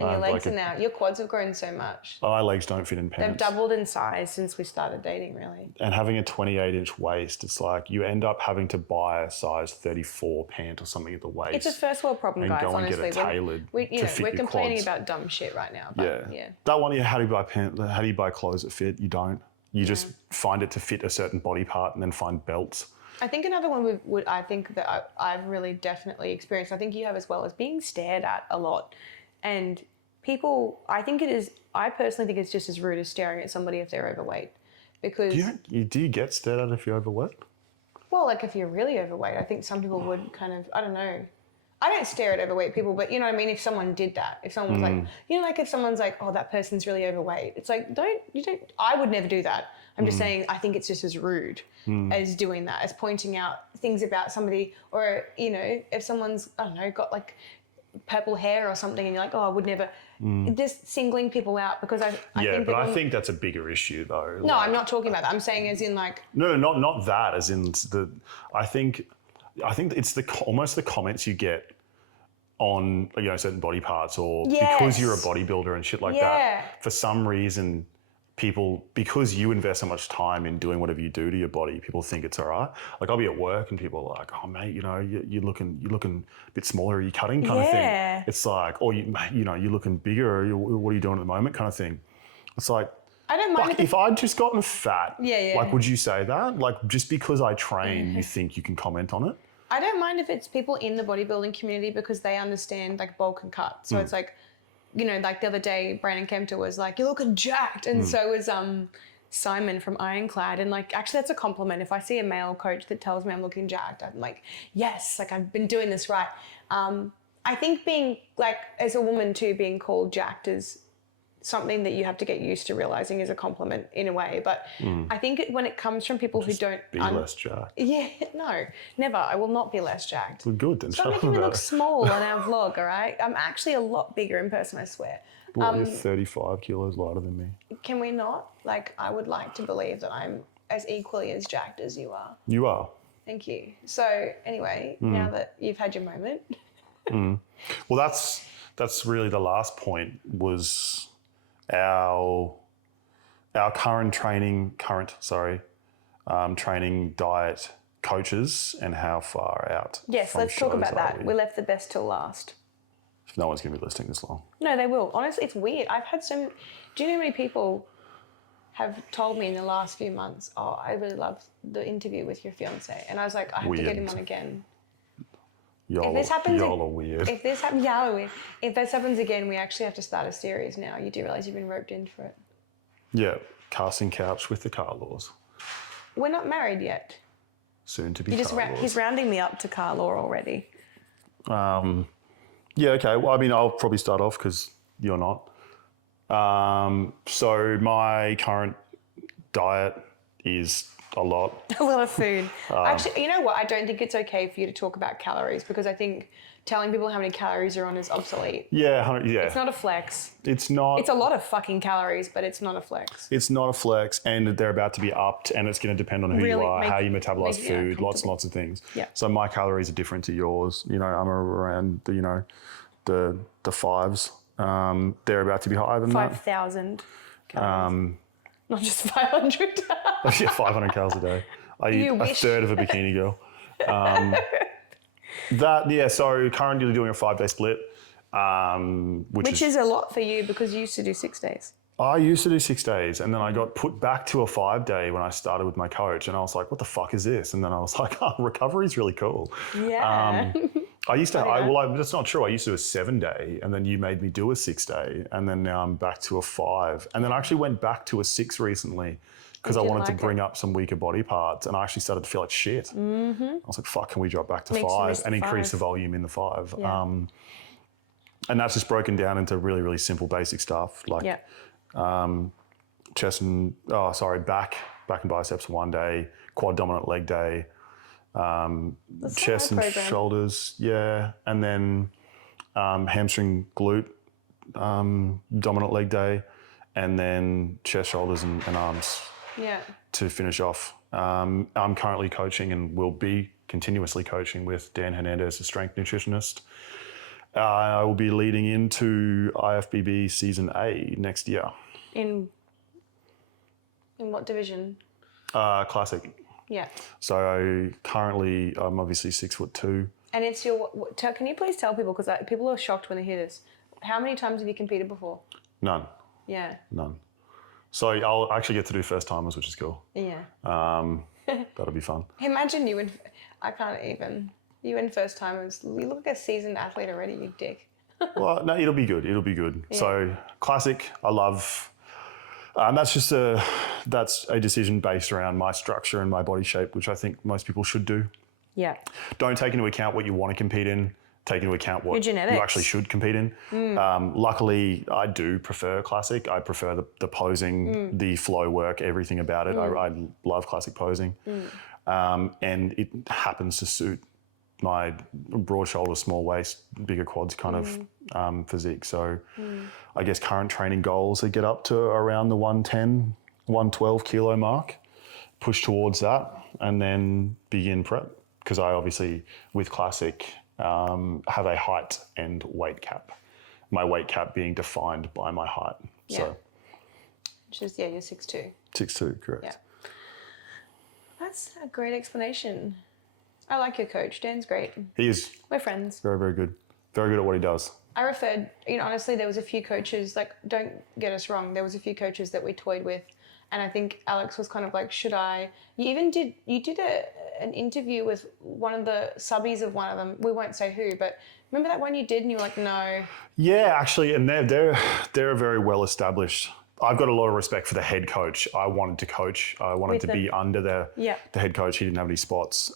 And your legs are now, your quads have grown so much. My legs don't fit in pants. They've doubled in size since we started dating, really. And having a 28-inch waist, it's like you end up having to buy a size 34 pant or something at the waist. It's a first world problem, and guys, go and honestly. get it tailored we're complaining quads. about dumb shit right now. But yeah. That one, how do you buy pants? How do you buy clothes that fit? You don't. You just find it to fit a certain body part and then find belts. I think another one I think that I've really definitely experienced, I think you have as well, is being stared at a lot. And people, I personally think it's just as rude as staring at somebody if they're overweight. Because do you get stared at if you're overweight? Well, like if you're really overweight, I think some people would kind of, I don't know. I don't stare at overweight people, but you know what I mean? If someone did that, if someone was like, like if someone's like, oh, that person's really overweight. It's like, I would never do that. I'm just saying, I think it's just as rude as doing that, as pointing out things about somebody, or, if someone's, I don't know, got like purple hair or something and you're like, oh, I would never, just singling people out because I think I think that's a bigger issue though. No, I'm not talking about that. I'm saying as in like. No, not that, as in I think it's almost the comments you get on, certain body parts or because you're a bodybuilder and shit like that. For some reason, people, because you invest so much time in doing whatever you do to your body, people think it's all right. Like I'll be at work and people are like, oh mate, you're looking a bit smaller, are you cutting kind of thing. It's like, or you're looking bigger, or what are you doing at the moment kind of thing. It's like, I don't mind if I'd just gotten fat, like would you say that? Like just because I train, you think you can comment on it? I don't mind if it's people in the bodybuilding community because they understand like bulk and cut. So it's like, like the other day, Brandon Kempter was like, you're looking jacked. And so was Simon from Ironclad. And like, actually that's a compliment. If I see a male coach that tells me I'm looking jacked, I'm like, yes, like I've been doing this right. I think being like, as a woman too, being called jacked is something that you have to get used to realizing is a compliment in a way. But I think when it comes from people who don't... Be less jacked. Yeah, no, never. I will not be less jacked. Well, good then. Stop making me look small on our vlog, all right? I'm actually a lot bigger in person, I swear. Well, you're 35 kilos lighter than me. Can we not? Like, I would like to believe that I'm as equally as jacked as you are. You are. Thank you. So anyway, now that you've had your moment. Well, that's really the last point was our current training diet coaches and how far out. Yes, let's talk about that. We left the best till last. No one's going to be listening this long. No, they will. Honestly, it's weird. I've had do you know how many people have told me in the last few months, oh, I really loved the interview with your fiance. And I was like, I have to get him on again. Y'all are weird. If this happens, y'all are weird. If this happens again, we actually have to start a series now. You do realise you've been roped in for it. Yeah, casting couch with the car laws. We're not married yet. Soon to be He's rounding me up to car law already. Yeah, okay. Well, I mean, I'll probably start off because you're not. So my current diet is a lot. A lot of food. Actually, you know what? I don't think it's okay for you to talk about calories because I think telling people how many calories you're on is obsolete. Yeah, yeah. It's not a flex. It's not. It's a lot of fucking calories, but it's not a flex. It's not a flex, and they're about to be upped, and it's going to depend on who you are, how you metabolize food, lots and lots of things. Yeah. So my calories are different to yours. You know, I'm around the fives. They're about to be higher than 5,000 calories. Not just 500. Yeah, 500 calories a day. I eat a third of a bikini girl. So currently doing a 5-day split, which is a lot for you because you used to do 6 days. I used to do 6 days, and then I got put back to a 5-day when I started with my coach, and I was like, what the fuck is this? And then I was like, oh, recovery is really cool. Yeah. I used to, that's not true. I used to do a 7-day, and then you made me do a 6-day, and then now I'm back to a 5. And then I actually went back to a 6 recently because I wanted to bring up some weaker body parts, and I actually started to feel like shit. Mm-hmm. I was like, fuck, can we drop back to 5 and increase the volume in the 5? Yeah. And that's just broken down into really, really simple basic stuff like back and biceps one day, quad dominant leg day, chest and shoulders, and then hamstring glute dominant leg day, and then chest, shoulders, and arms to finish off. I'm currently coaching and will be continuously coaching with Dan Hernandez, a strength nutritionist. I will be leading into IFBB Season A next year. In what division? Classic. Yeah. So currently I'm obviously 6'2". And it's can you please tell people, because people are shocked when they hear this, how many times have you competed before? None. Yeah. None. So I'll actually get to do first timers, which is cool. Yeah. That'll be fun. Imagine you and first timers, you look like a seasoned athlete already, you dick. Well, no, it'll be good. It'll be good. Yeah. So classic, I love. That's a decision based around my structure and my body shape, which I think most people should do. Yeah. Don't take into account what you want to compete in. Take into account what you actually should compete in. Luckily, I do prefer classic. I prefer the posing, the flow work, everything about it. I love classic posing. And it happens to suit my broad shoulders, small waist, bigger quads kind of physique. So I guess current training goals are get up to around the 110, 112 kilo mark, push towards that, and then begin prep. Because I obviously, with classic, have a height and weight cap. My weight cap being defined by my height. Yeah. So, which is, you're 6'2". 6'2", correct. Yeah. That's a great explanation. I like your coach. Dan's great. He is. We're friends. Very, very good. Very good at what he does. I referred, honestly, there was a few coaches, like, don't get us wrong, there was a few coaches that we toyed with, and I think Alex was kind of like, should I? You did an interview with one of the subbies of one of them. We won't say who, but remember that one you did and you were like, no. Yeah, actually, and they're very well established. I've got a lot of respect for the head coach. I wanted to coach. I wanted to be under the head coach. He didn't have any spots.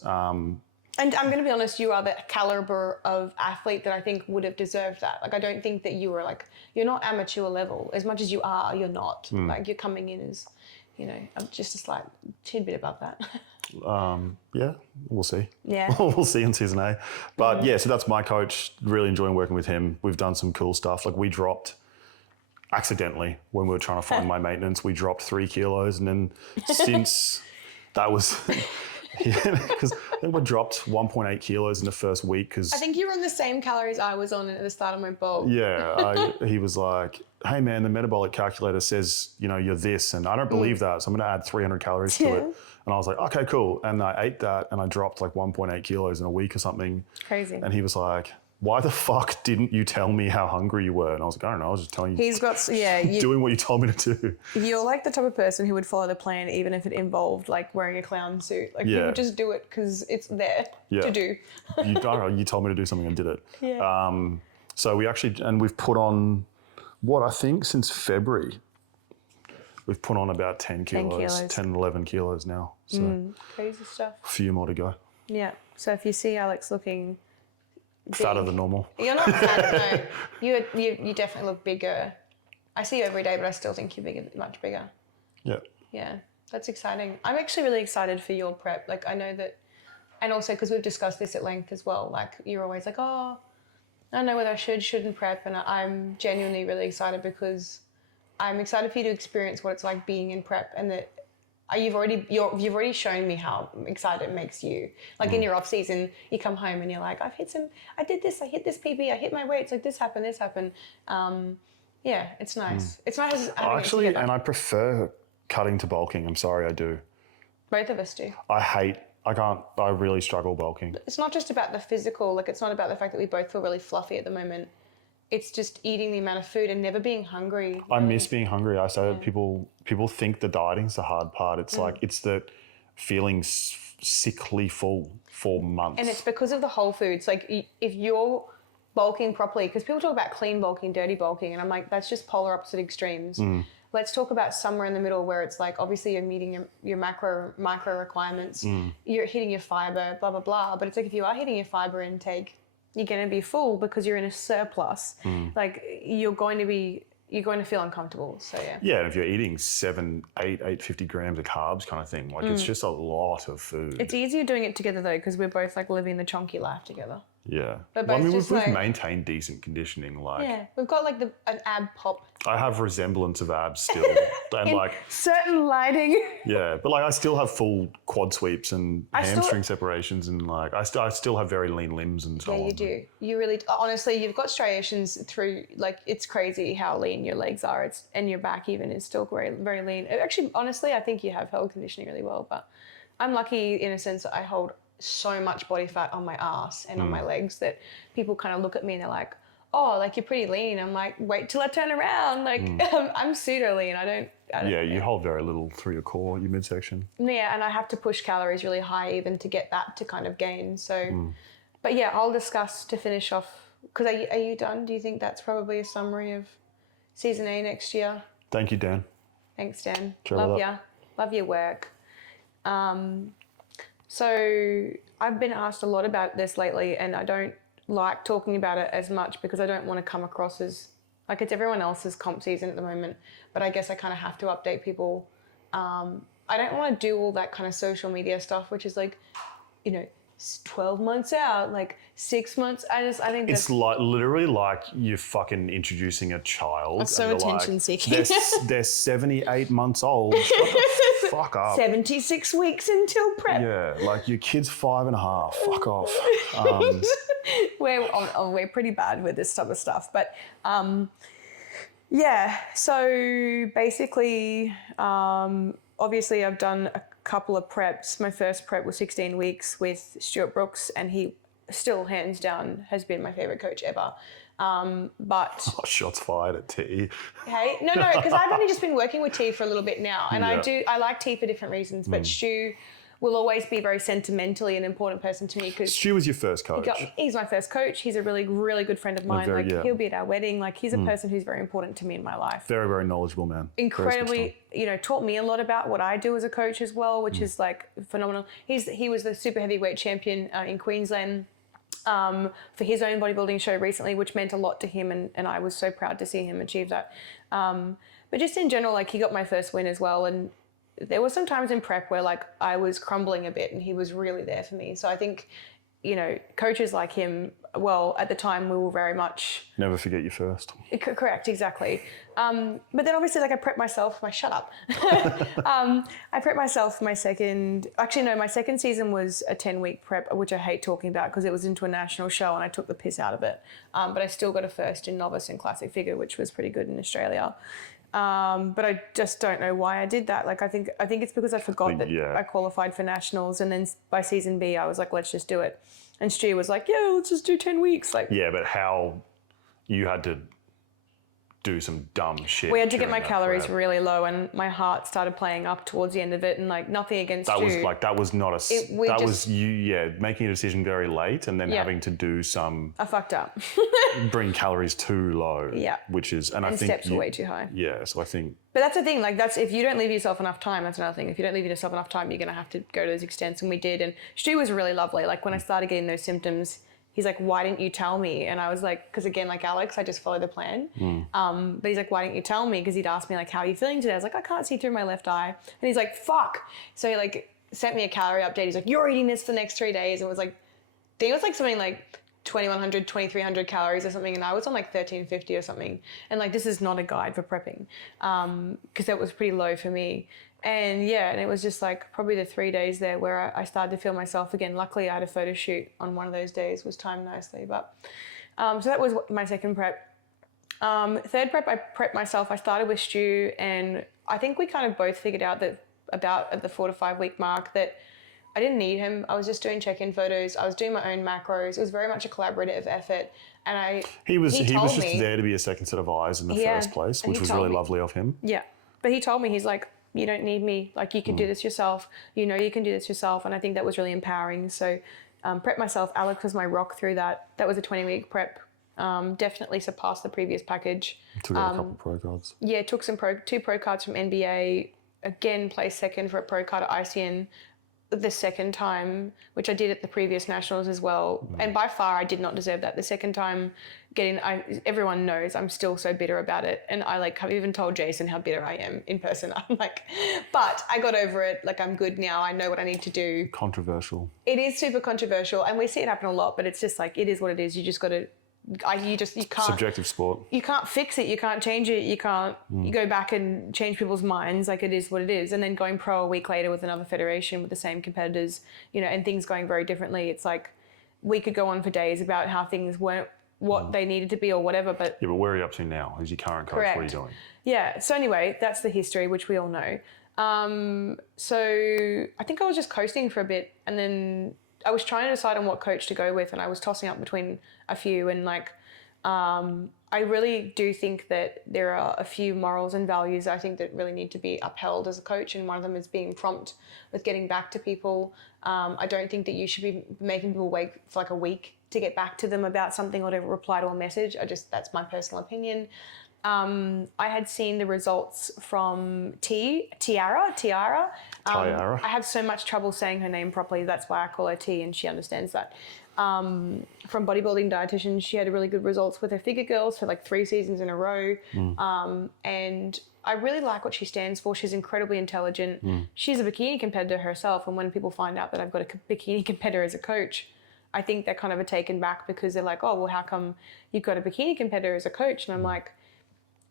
And I'm going to be honest, you are the caliber of athlete that I think would have deserved that. Like, I don't think that you were like, you're not amateur level. As much as you are, you're not. Like, you're coming in as, just a slight tidbit above that. Yeah, we'll see. Yeah. We'll see in Season A. But so that's my coach. Really enjoying working with him. We've done some cool stuff. Like, we dropped accidentally, when we were trying to find my maintenance, we dropped 3 kilos. And then since that was, because I think we dropped 1.8 kilos in the first week. Because I think you were on the same calories I was on at the start of my bulk. yeah, he was like, hey man, the metabolic calculator says, you're this. And I don't believe that. So I'm going to add 300 calories to it. And I was like, okay, cool. And I ate that and I dropped like 1.8 kilos in a week or something. Crazy. And he was like, why the fuck didn't you tell me how hungry you were? And I was like, I don't know, I was just telling you. He's got, doing what you told me to do. You're like the type of person who would follow the plan even if it involved like wearing a clown suit. Like you would just do it because it's there to do. You told me to do something and did it. Yeah. So we've put on, I think since February, we've put on about 10 kilos, 10, 11 kilos now. So Crazy stuff. a few more to go. Yeah. So if you see Alex looking fatter than normal. You're not fat, no. You definitely look bigger. I see you every day, but I still think you're bigger, much bigger. Yeah. Yeah, that's exciting. I'm actually really excited for your prep. Like I know that, and also because we've discussed this at length as well. Like you're always like, oh, I don't know whether I shouldn't prep, and I'm genuinely really excited because I'm excited for you to experience what it's like being in prep, and that you've already shown me how excited it makes you. Like in your off season, you come home and you're like, I hit this PB, I hit my weights, like this happened. Yeah, it's nice. It's nice. Actually, and I prefer cutting to bulking. I'm sorry, I do. Both of us do. I really struggle bulking. It's not just about the physical, like it's not about the fact that we both feel really fluffy at the moment. It's just eating the amount of food and never being hungry. I miss being hungry. I say people think the dieting's the hard part. It's like, it's the feeling sickly full for months. And it's because of the whole foods. Like if you're bulking properly, because people talk about clean bulking, dirty bulking, and I'm like, that's just polar opposite extremes. Let's talk about somewhere in the middle where it's like, obviously you're meeting your micro requirements, you're hitting your fiber, blah, blah, blah. But it's like, if you are hitting your fiber intake, you're going to be full because you're in a surplus. Like you're going to feel uncomfortable. So yeah. Yeah, if you're eating 850 grams of carbs kind of thing, like it's just a lot of food. It's easier doing it together though, because we're both like living the chunky life together. Yeah. But Well, I mean, both we've just, like- maintained decent conditioning. Like, Yeah, we've got like an ab pop. I have resemblance of abs still, and like, Certain lighting. yeah, but like I still have full quad sweeps and I still- hamstring separations, and like I still have very lean limbs and so on. Yeah, you do. You really, honestly, you've got striations through, like, it's crazy how lean your legs are. And your back even is still very, very lean. Actually, honestly, I think you have held conditioning really well, but I'm lucky in a sense that I hold so much body fat on my ass and on my legs that people kind of look at me and they're like, oh, like you're pretty lean. I'm like, wait till I turn around. Like I'm pseudo lean. I don't. Yeah, you hold very little through your core, your midsection. Yeah, and I have to push calories really high even to get that to kind of gain. So, but yeah, I'll discuss to finish off. Because are you done? Do you think that's probably a summary of season A next year? Thank you, Dan. Thanks, Dan. Sure Love will. ya. Love your work. So I've been asked a lot about this lately, and I don't like talking about it as much because I don't want to come across as like it's everyone else's comp season at the moment. But I guess I kind of have to update people. I don't want to do all that kind of social media stuff, which is like, 12 months out, like 6 months. I think It's like literally like you're fucking introducing a child. That's so and you're attention like, seeking. They're 78 months old. Shut the fuck up. 76 weeks until prep. Yeah, like your kid's 5.5. Fuck off. We're pretty bad with this type of stuff, but yeah. So basically, obviously, I've done a couple of preps. My first prep was 16 weeks with Stuart Brooks, and he still, hands down, has been my favorite coach ever. But Shots fired at T. hey, no, because I've only just been working with T for a little bit now, and Yeah. I like T for different reasons, but Stu will always be very sentimentally an important person to me because Stu was your first coach. he's my first coach. He's a really, really good friend of mine. He'll be at our wedding. Like he's a person who's very important to me in my life. Very, very knowledgeable man. Incredibly, taught me a lot about what I do as a coach as well, which is like phenomenal. He was the super heavyweight champion in Queensland for his own bodybuilding show recently, which meant a lot to him, and I was so proud to see him achieve that. But just in general, like he got my first win as well, and there were some times in prep where like I was crumbling a bit and he was really there for me. So I think coaches like him, well, at the time we were very much... Never forget your first. Correct, exactly. But then obviously, I prepped myself shut up. I prepped myself for my second... Actually, no, my second season was a 10-week prep, which I hate talking about because it was into a national show and I took the piss out of it. But I still got a first in novice and classic figure, which was pretty good in Australia. But I just don't know why I did that. I think it's because I forgot that I qualified for nationals, and then by season B, I was like, let's just do it. And Stu was like, yeah, let's just do 10 weeks. Yeah, but how you had to do some dumb shit. We had to get my calories really low, and my heart started playing up towards the end of it, and nothing against Stu. That was not a... making a decision very late and then having to do some... I fucked up. bring calories too low. Yeah. Which is... And I think steps were way too high. Yeah, so I think... But that's the thing, that's if you don't leave yourself enough time, that's another thing. If you don't leave yourself enough time, you're going to have to go to those extents, and we did. And Stu was really lovely. When I started getting those symptoms, he's like, why didn't you tell me? And I was like, because again, Alex, I just follow the plan. But he's like, why didn't you tell me? Because he'd asked me how are you feeling today? I was like, I can't see through my left eye. And he's like, fuck. So he sent me a calorie update. He's like, you're eating this for the next 3 days. And it was I think it was something 2,100, 2,300 calories or something. And I was on 1,350 or something. And this is not a guide for prepping because that was pretty low for me. And and it was just probably the 3 days there where I started to feel myself again. Luckily, I had a photo shoot on one of those days, was timed nicely. But so that was my second prep. Third prep, I prepped myself. I started with Stu, and I think we kind of both figured out that about at the 4 to 5 week mark that I didn't need him. I was just doing check-in photos. I was doing my own macros. It was very much a collaborative effort. And he was just there to be a second set of eyes in the first place, which was really lovely of him. Yeah. But he told me, he's like, you don't need me. You can do this yourself. You can do this yourself. And I think that was really empowering. So prep myself. Alex was my rock through that. That was a 20-week prep. Definitely surpassed the previous package. Took out a couple of pro cards. Yeah, took two pro cards from NBA. Again, placed second for a pro card at ICN the second time, which I did at the previous nationals as well. And by far, I did not deserve that. The second time everyone knows I'm still so bitter about it. And I've even told Jason how bitter I am in person. I'm but I got over it. I'm good now. I know what I need to do. Controversial. It is super controversial. And we see it happen a lot, but it's just it is what it is. You just got to, you can't. Subjective sport. You can't fix it. You can't change it. You can't go back and change people's minds. It is what it is. And then going pro a week later with another federation with the same competitors, and things going very differently. It's we could go on for days about how things weren't what they needed to be or whatever. But yeah, but where are you up to now? Who's your current coach? Correct. What are you doing? Yeah. So anyway, that's the history, which we all know. So I think I was just coasting for a bit, and then I was trying to decide on what coach to go with, and I was tossing up between a few, and I really do think that there are a few morals and values I think that really need to be upheld as a coach, and one of them is being prompt with getting back to people. I don't think that you should be making people wait for a week to get back to them about something or to reply to a message. That's my personal opinion. I had seen the results from Tiara. I have so much trouble saying her name properly. That's why I call her T, and she understands that. From Bodybuilding Dietitian, she had really good results with her figure girls for 3 seasons in a row. And I really like what she stands for. She's incredibly intelligent. She's a bikini competitor herself. And when people find out that I've got a bikini competitor as a coach, I think they're kind of taken back because they're like, oh, well, how come you've got a bikini competitor as a coach? And I'm like,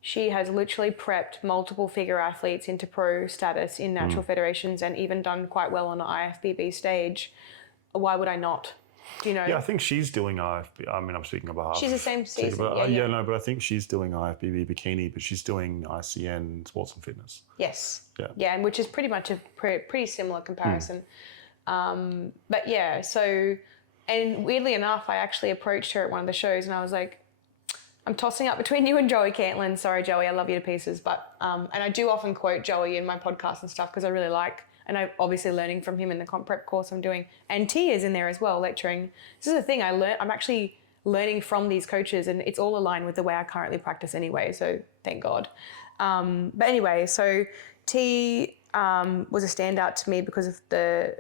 she has literally prepped multiple figure athletes into pro status in natural federations and even done quite well on the IFBB stage. Why would I not? Yeah, I think she's doing IFBB. I mean, I'm speaking on behalf. She's the same season. But I think she's doing IFBB bikini, but she's doing ICN sports and fitness. Yes. Yeah, and which is pretty much a pretty similar comparison. But yeah, so, and weirdly enough, I actually approached her at one of the shows, and I was like, I'm tossing up between you and Joey Cantlin. Sorry, Joey, I love you to pieces. But, and I do often quote Joey in my podcast and stuff because I really like, and I'm obviously learning from him in the comp prep course I'm doing. And T is in there as well, lecturing. This is the thing I'm actually learning from these coaches, and it's all aligned with the way I currently practice anyway. So thank God. But anyway, so T was a standout to me because of the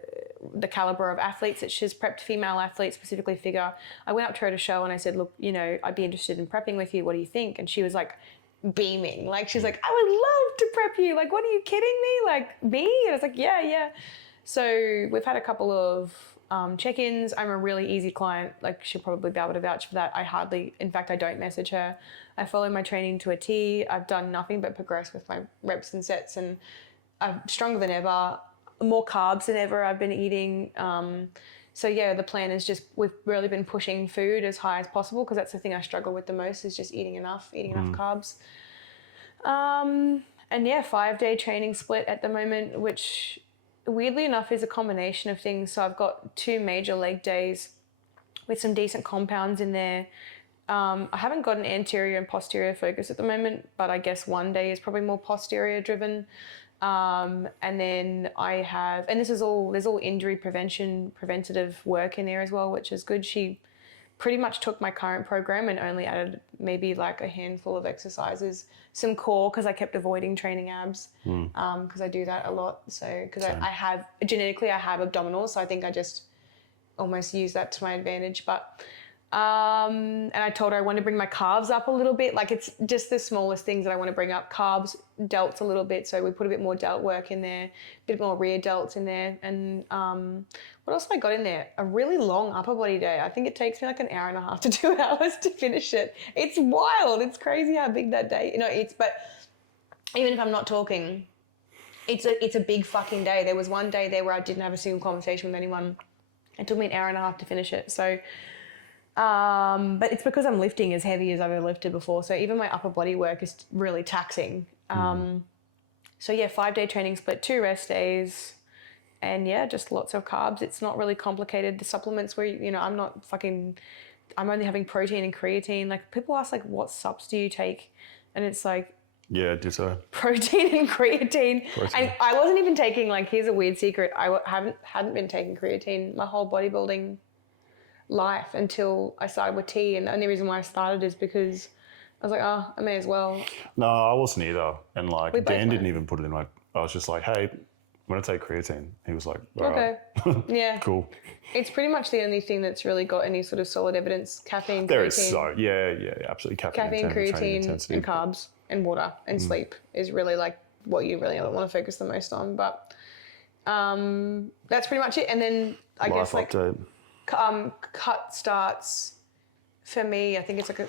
caliber of athletes that she's prepped, female athletes, specifically figure. I went up to her at a show and I said, look, I'd be interested in prepping with you. What do you think? And she was beaming. She's like, I would love to prep you. What are you kidding me? Me? And I was like, yeah. So we've had a couple of check-ins. I'm a really easy client. Like, she'll probably be able to vouch for that. In fact, I don't message her. I follow my training to a T. I've done nothing but progress with my reps and sets, and I'm stronger than ever, more carbs than ever I've been eating. So yeah, the plan is just, we've really been pushing food as high as possible, because that's the thing I struggle with the most, is just eating enough carbs. And yeah, 5-day training split at the moment, which weirdly enough is a combination of things. So I've got 2 major leg days with some decent compounds in there. I haven't got an anterior and posterior focus at the moment, but I guess one day is probably more posterior driven. And then I have, and there's all injury preventative work in there as well, which is good. She pretty much took my current program and only added maybe like a handful of exercises, some core, because I kept avoiding training abs, because I do that a lot. So, because I have, genetically I have abdominals, so I think I just almost use that to my advantage. But and I told her I want to bring my calves up a little bit. Like, it's just the smallest things that I want to bring up. Calves, delts a little bit. So we put a bit more delt work in there, a bit more rear delts in there. And what else have I got in there? A really long upper body day. I think it takes me like an hour and a half to 2 hours to finish it. It's wild. It's crazy how big that day, but even if I'm not talking, it's a big fucking day. There was one day there where I didn't have a single conversation with anyone. It took me an hour and a half to finish it. So, but it's because I'm lifting as heavy as I've ever lifted before. So even my upper body work is really taxing. So yeah, 5-day training split, 2 rest days, and yeah, just lots of carbs. It's not really complicated. The supplements where, I'm only having protein and creatine. Like, people ask like, what subs do you take? And it's like, yeah, ditto. Protein and creatine. And I wasn't even taking, like, here's a weird secret. I hadn't been taking creatine my whole bodybuilding life until I started with tea. And the only reason why I started is because I was like, oh, I may as well. No, I wasn't either. And like, Dan didn't even put it in I was just like, hey, I'm going to take creatine. He was like, all okay. right. Yeah. Cool. It's pretty much the only thing that's really got any sort of solid evidence. Caffeine, There creatine. is so, yeah, absolutely. Caffeine, creatine, and carbs, and water, and sleep is really like what you really want to focus the most on. But that's pretty much it. And then I guess like cut starts for me. I think it's like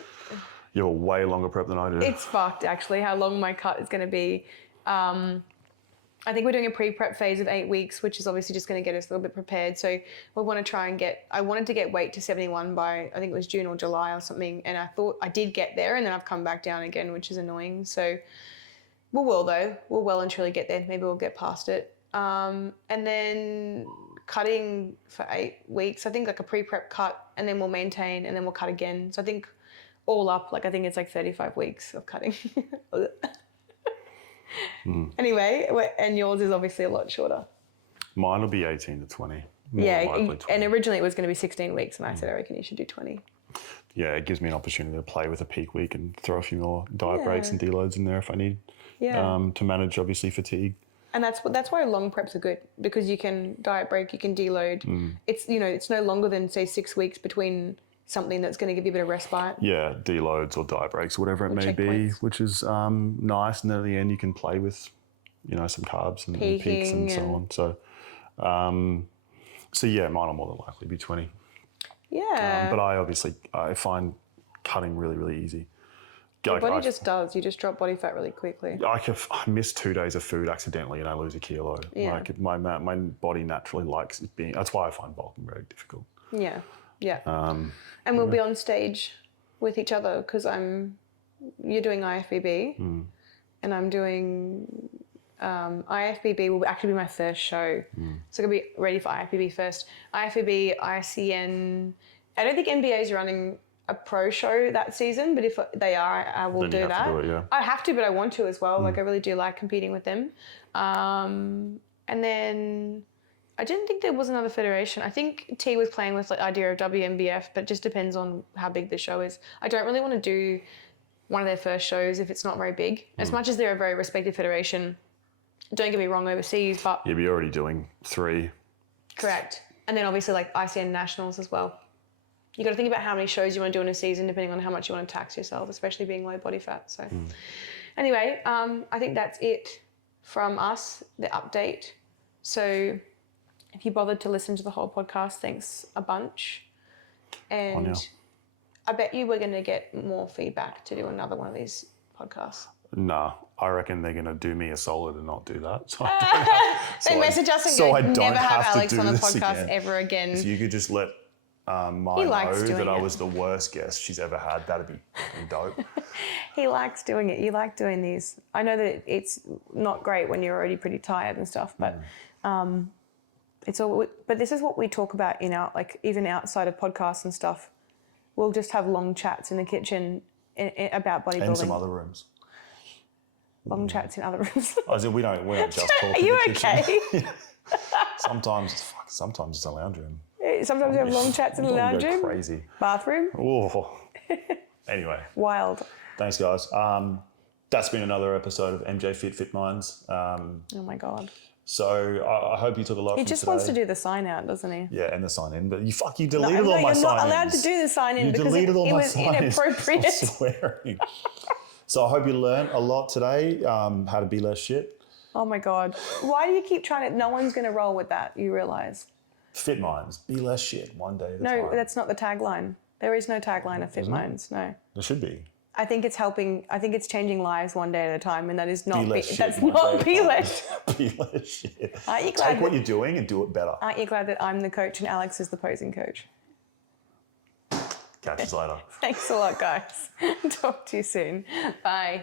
you have a way longer prep than I do. It's fucked actually how long my cut is going to be. I think we're doing a pre-prep phase of 8 weeks, which is obviously just going to get us a little bit prepared. So we want to try and I wanted to get weight to 71 by, I think it was June or July or something. And I thought I did get there, and then I've come back down again, which is annoying. So we'll well and truly get there. Maybe we'll get past it. And then cutting for 8 weeks, I think like a pre-prep cut, and then we'll maintain, and then we'll cut again. So I think all up, like I think it's like 35 weeks of cutting. Anyway, and yours is obviously a lot shorter. Mine will be 18 to 20. Yeah, 20. And originally it was going to be 16 weeks, and I said, I reckon you should do 20. Yeah, it gives me an opportunity to play with a peak week and throw a few more diet breaks and deloads in there if I need. To manage obviously fatigue. And that's why long preps are good, because you can diet break, you can deload. It's it's no longer than say 6 weeks between something that's going to give you a bit of respite. Yeah, deloads or diet breaks, whatever it may be, which is nice. And then at the end you can play with, some carbs and peaks and so on. So yeah, mine will more than likely be 20. Yeah. But I find cutting really, really easy. Your body just does. You just drop body fat really quickly. I miss 2 days of food accidentally and I lose a kilo. Yeah. Like my body naturally likes it being. That's why I find bulking very difficult. Yeah. Yeah. And we'll be on stage with each other, because you're doing IFBB and I'm doing IFBB will actually be my first show. So I'm going to be ready for IFBB first. IFBB, ICN. I don't think NBA is running a pro show that season, but if they are, I will do that. I have to, but I want to as well. Like, I really do like competing with them. And then I didn't think there was another federation. I think T was playing with the idea of WMBF, but it just depends on how big the show is. I don't really want to do one of their first shows if it's not very big. As much as they're a very respected federation, don't get me wrong, overseas, but... You'll be already doing 3. Correct. And then obviously like ICN Nationals as well. You got to think about how many shows you want to do in a season, depending on how much you want to tax yourself, especially being low body fat. So anyway, I think that's it from us, the update. So If you bothered to listen to the whole podcast, thanks a bunch. And Anya. I bet you we're going to get more feedback to do another one of these podcasts. Nah, I reckon they're going to do me a solid and not do that. So They message us and so I go, don't never have have to Alex do on the this podcast again. ever again. If you could just let Mai likes know doing that I it. was the worst guest she's ever had, that'd be fucking dope. He likes doing it. You like doing these. I know that it's not great when you're already pretty tired and stuff, but it's all. But this is what we talk about in our, like, even outside of podcasts and stuff. We'll just have long chats in the kitchen about bodybuilding. And some other rooms. Long chats in other rooms. I said we don't just talk Are in you the kitchen. okay? Sometimes it's a lounge room. Sometimes you have long chats in the Sometimes lounge we go room. crazy. Bathroom. Oh. Anyway, Wild. thanks guys. That's been another episode of MJ Fit Minds. Oh my God. So I hope you took a lot He from just today. wants to do the sign out, doesn't he? Yeah, and the sign in, but you deleted all my you're sign-ins. not allowed to do the sign in because it was inappropriate. Stop swearing. So I hope you learned a lot today, how to be less shit. Oh my God. Why do you keep trying to? No one's going to roll with that, you realise. Fit Minds, be less shit one day at a No, time. that's not the tagline. There is no tagline of Fit Minds. No. There should be. I think it's helping. I think it's changing lives one day at a time, and that is not. Be less shit That's one not day be at a less. time. Be less shit. Aren't you glad Take what you're doing and do it better. Aren't you glad that I'm the coach and Alex is the posing coach? Catch you later. Thanks a lot, guys. Talk to you soon. Bye.